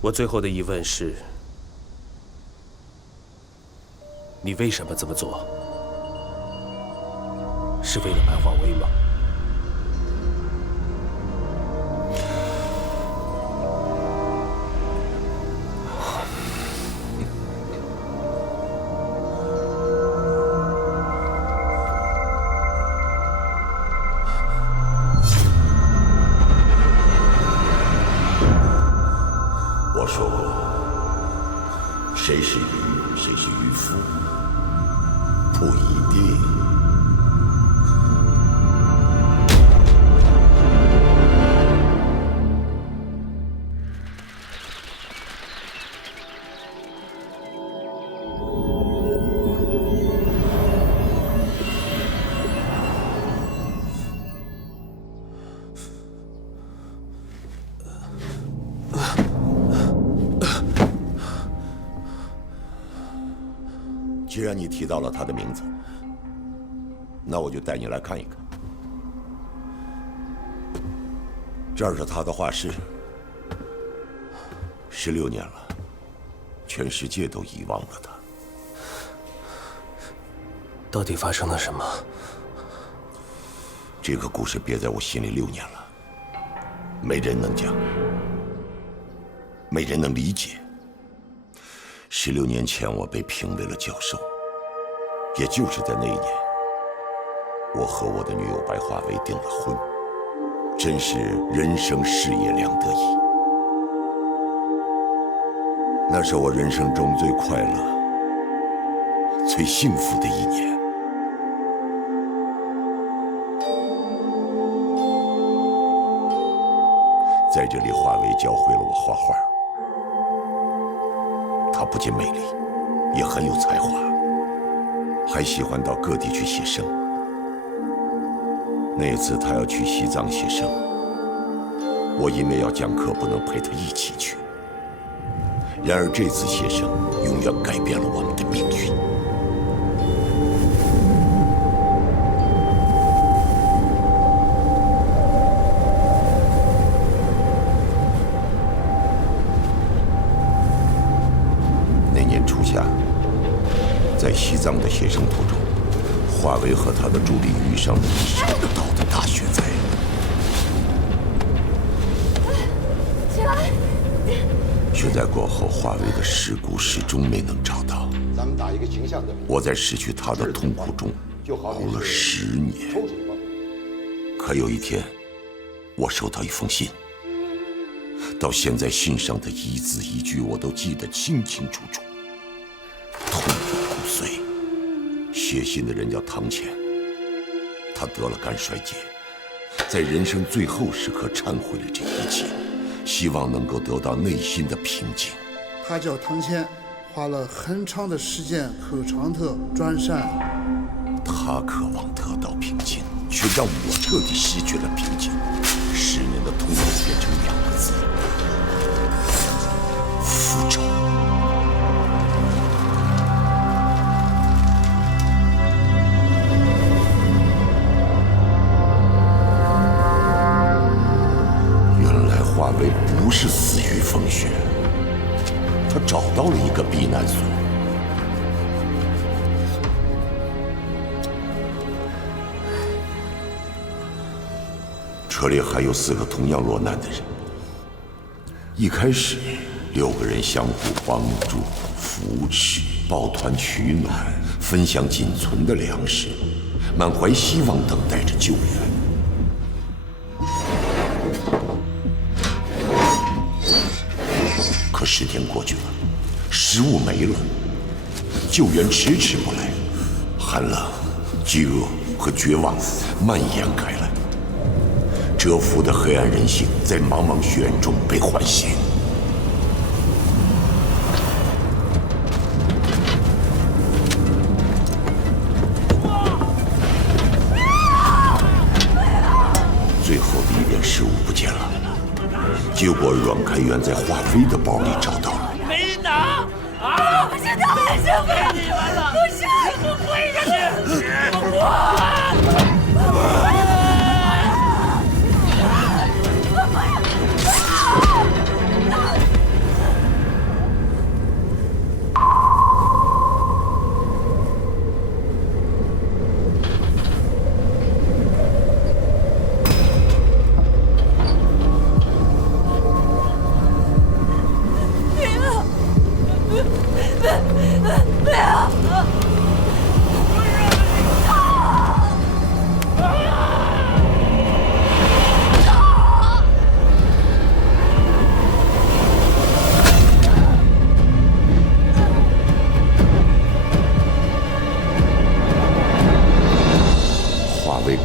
我最后的疑问是：你为什么这么做？是为了白华威吗？我说过，谁是渔，谁是渔夫，不一定。既然你提到了他的名字，那我就带你来看一看。这儿是他的画室，16年了，全世界都遗忘了他。到底发生了什么？这个故事憋在我心里6年了，没人能讲，没人能理解。16年前，我被评为了教授，也就是在那一年，我和我的女友白华薇订了婚，真是人生事业两得意。那是我人生中最快乐、最幸福的一年。在这里，华薇教会了我画画。她不仅美丽，也很有才华，还喜欢到各地去写生。那次她要去西藏写生，我因为要讲课，不能陪她一起去。然而这次写生永远改变了我们的命运。那年初夏，在西藏的写生途中，华为和他的助理遇上了意想不到的大雪灾。起来！雪灾过后，华为的尸骨始终没能找到。咱们打一个形象的比，我在失去他的痛苦中熬了10年。可有一天，我收到一封信，到现在信上的一字一句我都记得清清楚楚，痛入骨髓。写信的人叫唐乾，他得了肝衰竭，在人生最后时刻忏悔了这一切，希望能够得到内心的平静。他叫唐谦，花了很长的时间口长特转山。他渴望得到平静，却让我彻底失去了平静。10年的痛苦变成2个字：复仇。原来华为不是死于风雪，他找到了一个避难所。车里还有4个同样落难的人。一开始，6个人相互帮助、扶持、抱团取暖，分享仅存的粮食。满怀希望等待着救援。可10天过去了，食物没了，救援迟迟不来，寒冷、饥饿和绝望蔓延开来。蛰伏的黑暗人性在茫茫血案中被唤醒。最后的一点食物不见了，结果阮开元在华妃的包里找到了。没打啊！不是他们的身份，你完了！不是，我跪下去！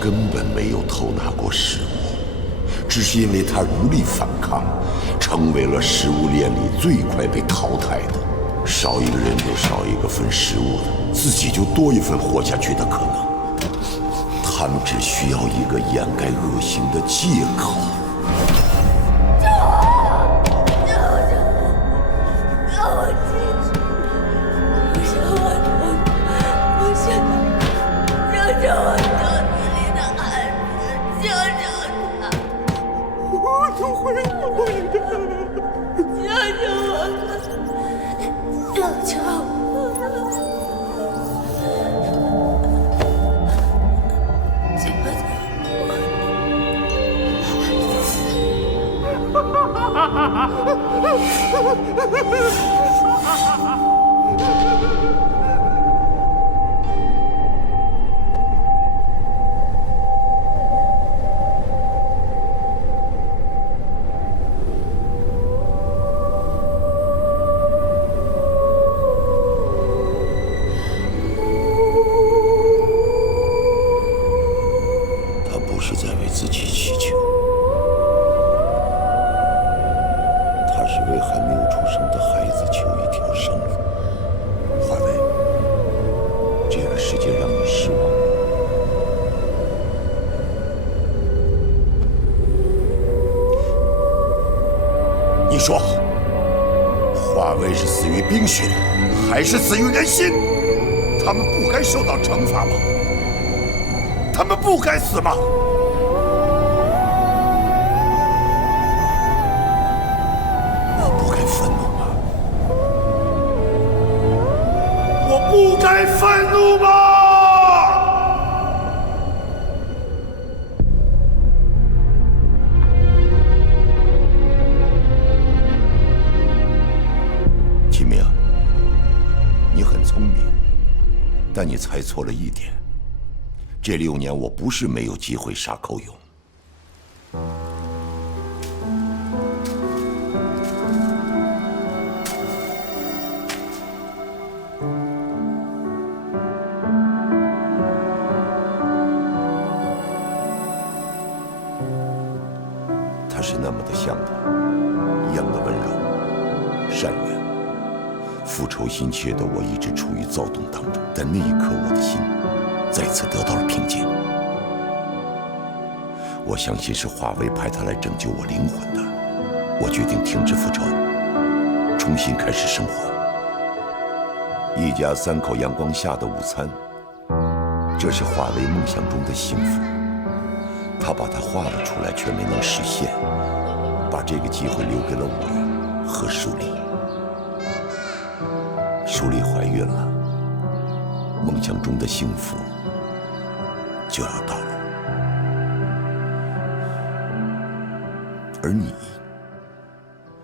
根本没有偷拿过食物，只是因为他无力反抗，成为了食物链里最快被淘汰的。少一个人就少一个分食物的，自己就多一份活下去的可能。他们只需要一个掩盖恶行的借口。你说，华为是死于冰雪，还是死于人心？他们不该受到惩罚吗？他们不该死吗？我不该愤怒吗？我不该愤怒吗？但你猜错了一点，这6年我不是没有机会杀寇勇。他是那么的像你，一样的温柔、善良。复仇心切的我一直处于躁动当中，但那一刻我的心再次得到了平静。我相信是华为派他来拯救我灵魂的。我决定停止复仇，重新开始生活。一家3口阳光下的午餐，这是华为梦想中的幸福。他把它画了出来，却没能实现，把这个机会留给了我和舒丽。舒丽怀孕了，梦想中的幸福就要到了，而你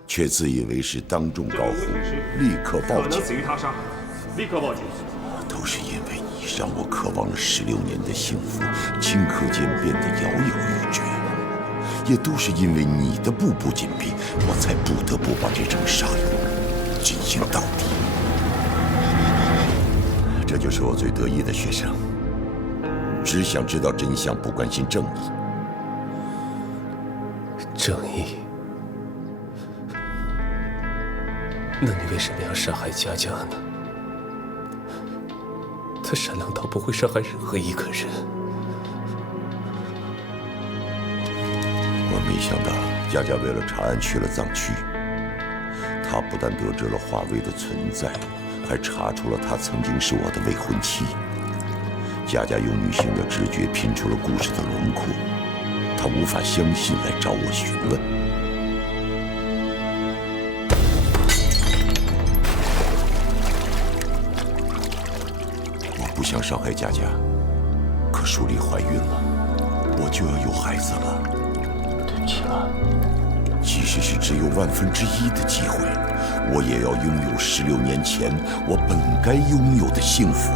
却自以为是当众高呼，立刻报警。可能死于他杀，立刻报警。都是因为你让我渴望了16年的幸福，顷刻间变得摇摇欲坠。也都是因为你的步步紧逼，我才不得不把这场杀戮进行到底。这就是我最得意的学生，只想知道真相，不关心正义。正义？那你为什么要杀害佳佳呢？她善良到不会伤害任何一个人。我没想到佳佳为了查案去了藏区，她不但得知了华为的存在，还查出了她曾经是我的未婚妻。佳佳用女性的直觉拼出了故事的轮廓，她无法相信，来找我询问。我不想伤害佳佳，可舒丽怀孕了，我就要有孩子了。对不起了。即使是只有1/1000的机会，我也要拥有16年前我本该拥有的幸福。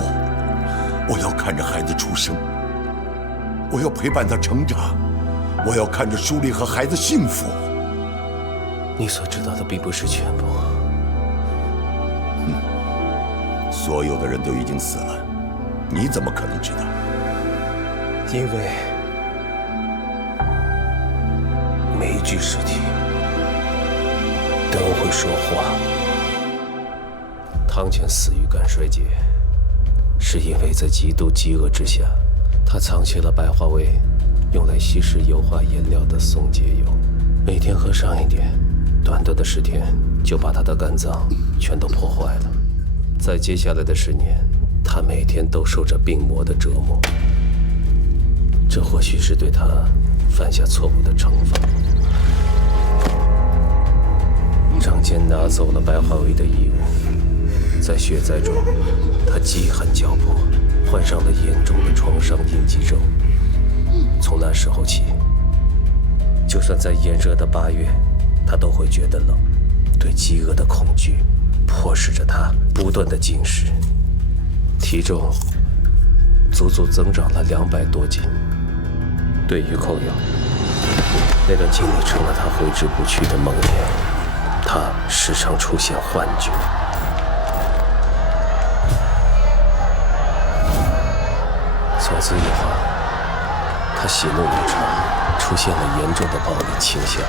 我要看着孩子出生，我要陪伴他成长，我要看着舒丽和孩子幸福。你所知道的并不是全部。所有的人都已经死了，你怎么可能知道？因为每一具尸体都会说话。汤浅死于肝衰竭，是因为在极度饥饿之下，他藏起了白化为用来稀释油画颜料的松节油，每天喝上一点，短短的10天就把他的肝脏全都破坏了。在接下来的10年，他每天都受着病魔的折磨，这或许是对他犯下错误的惩罚。张坚拿走了白化为的衣物，在血灾中，他饥寒交迫，患上了严重的创伤应激症。从那时候起，就算在炎热的8月，他都会觉得冷。对饥饿的恐惧迫使着他不断的进食，体重足足增长了200多斤。对于寇勇，那段经历成了他挥之不去的梦魇，他时常出现幻觉。从此以后，他喜怒无常，出现了严重的暴力倾向。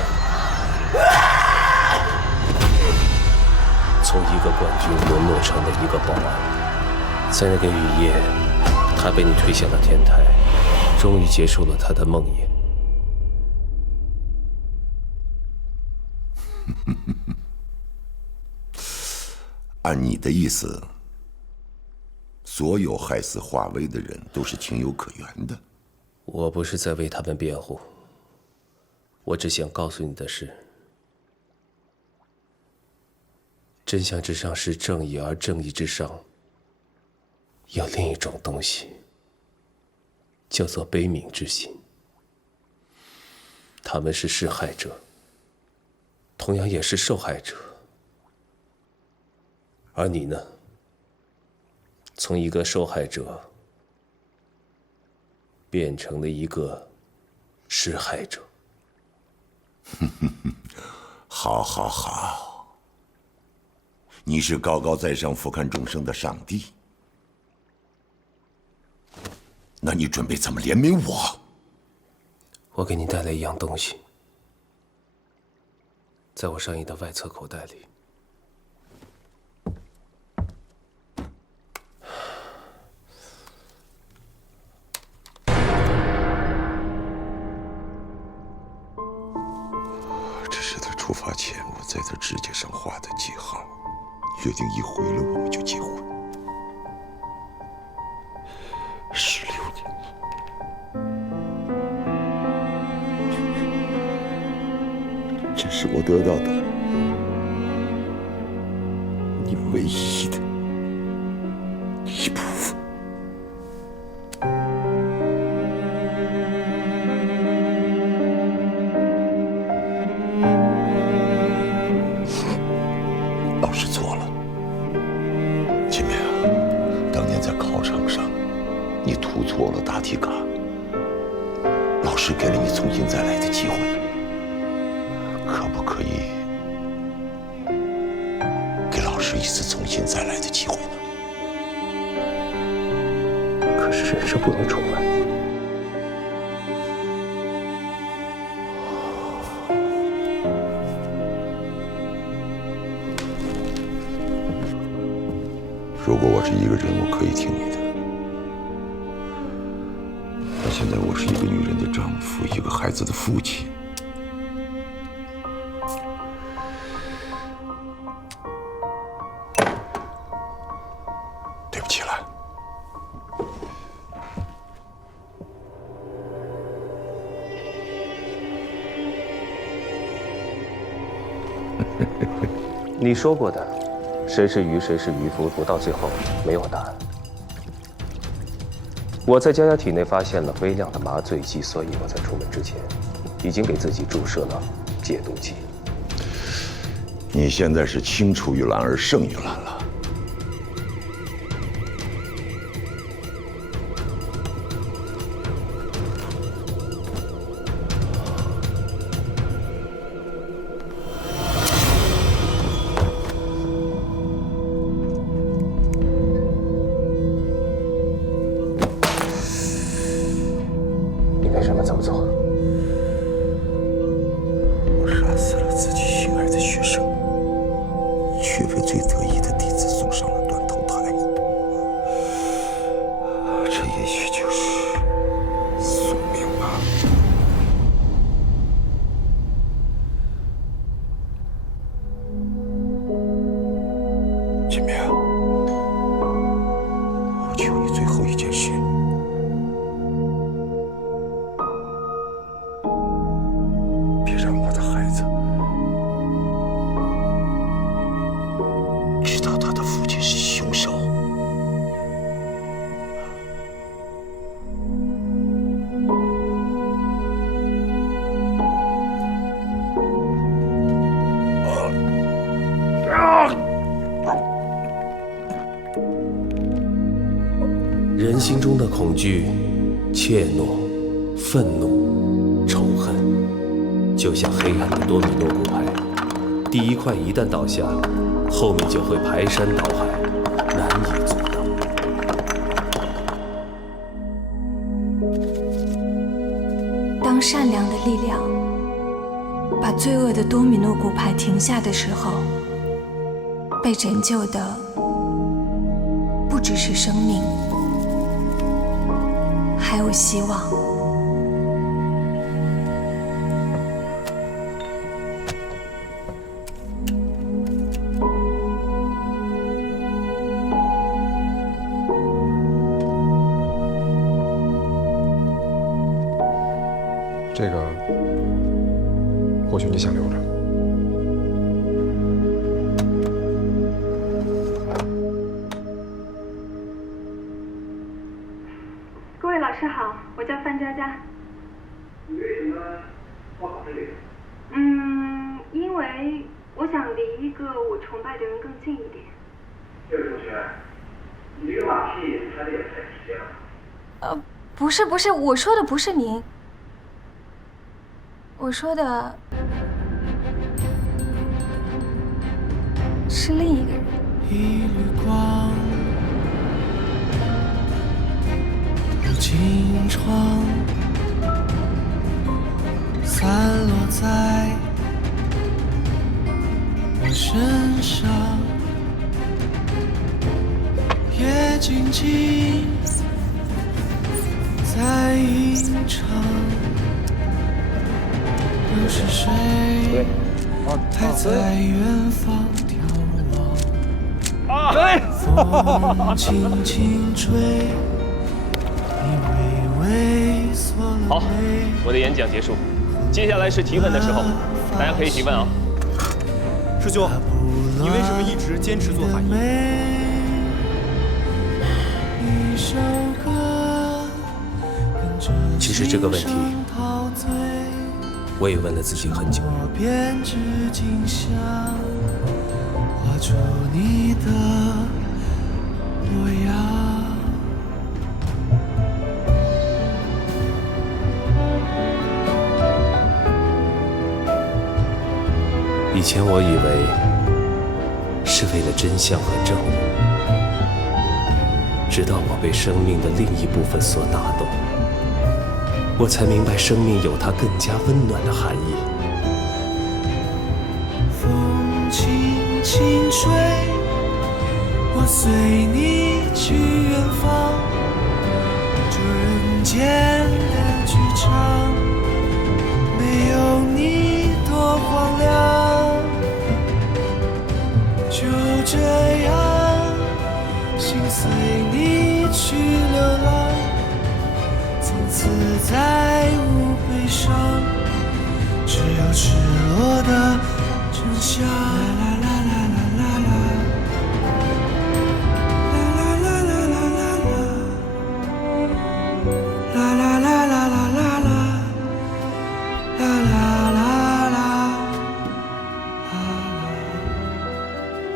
从一个冠军沦落成了一个保安，在那个雨夜，他被你推下了天台，终于结束了他的梦魇。按你的意思，所有害死华为的人都是情有可原的。我不是在为他们辩护，我只想告诉你的是，真相之上是正义，而正义之上有另一种东西，叫做悲悯之心。他们是施害者，同样也是受害者。而你呢？从一个受害者变成了一个施害者。好，好，好！你是高高在上俯瞰众生的上帝，那你准备怎么怜悯我？我给你带来一样东西，在我上衣的外侧口袋里。这是他出发前我在他指甲上画的记号，约定一回来我们就结婚。16年。这是我得到的，你唯一的一部分。老师错了，金梅啊，你涂错了答题卡，老师给了你重新再来的机会，可不可以给老师一次重新再来的机会呢？可是人生不能重来。如果我是一个人，我可以听你的。但现在我是一个女人的丈夫，一个孩子的父亲。对不起了。你说过的，谁是鱼，谁是渔夫，不到最后没有答案。我在佳佳体内发现了微量的麻醉剂，所以我在出门之前，已经给自己注射了解毒剂。你现在是青出于蓝而胜于蓝了。你为什么这么做？我杀死了自己心爱的学生，却被最得意的弟子送上了断头台。这也许就是宿命吧。金明，我求你最后一件事。别让我的孩子知道他的父亲是凶手。人心中的恐惧、怯懦、愤怒、仇恨，就像黑暗的多米诺骨牌，第一块一旦倒下，后面就会排山倒海，难以阻挡。当善良的力量把罪恶的多米诺骨牌停下的时候，被拯救的不只是生命，还有希望。这个或许你想留着。各位老师好，我叫范佳佳。你为什么报考这里？因为我想离一个我崇拜的人更近一点。这位同学，你这个马屁拍的也太直接了。不是，我说的不是您，我说的是另一个人。一缕光如晴窗，散落在我身上，也静静在吟唱。又是谁还在远方眺望？风轻轻吹，你微微锁了好，眉。我的演讲结束，接下来是提问的时候，大家可以提问啊。师兄，你为什么一直坚持做法医？其实这个问题，我也问了自己很久。编织景象，画出你的模样。前我以为是为了真相和正义，直到我被生命的另一部分所打动，我才明白生命有它更加温暖的含义。风轻轻吹，我随你去远方，这人间的剧场，没有你多荒凉。就这样，心随你去流浪，从此再无悲伤，只有赤裸的真相。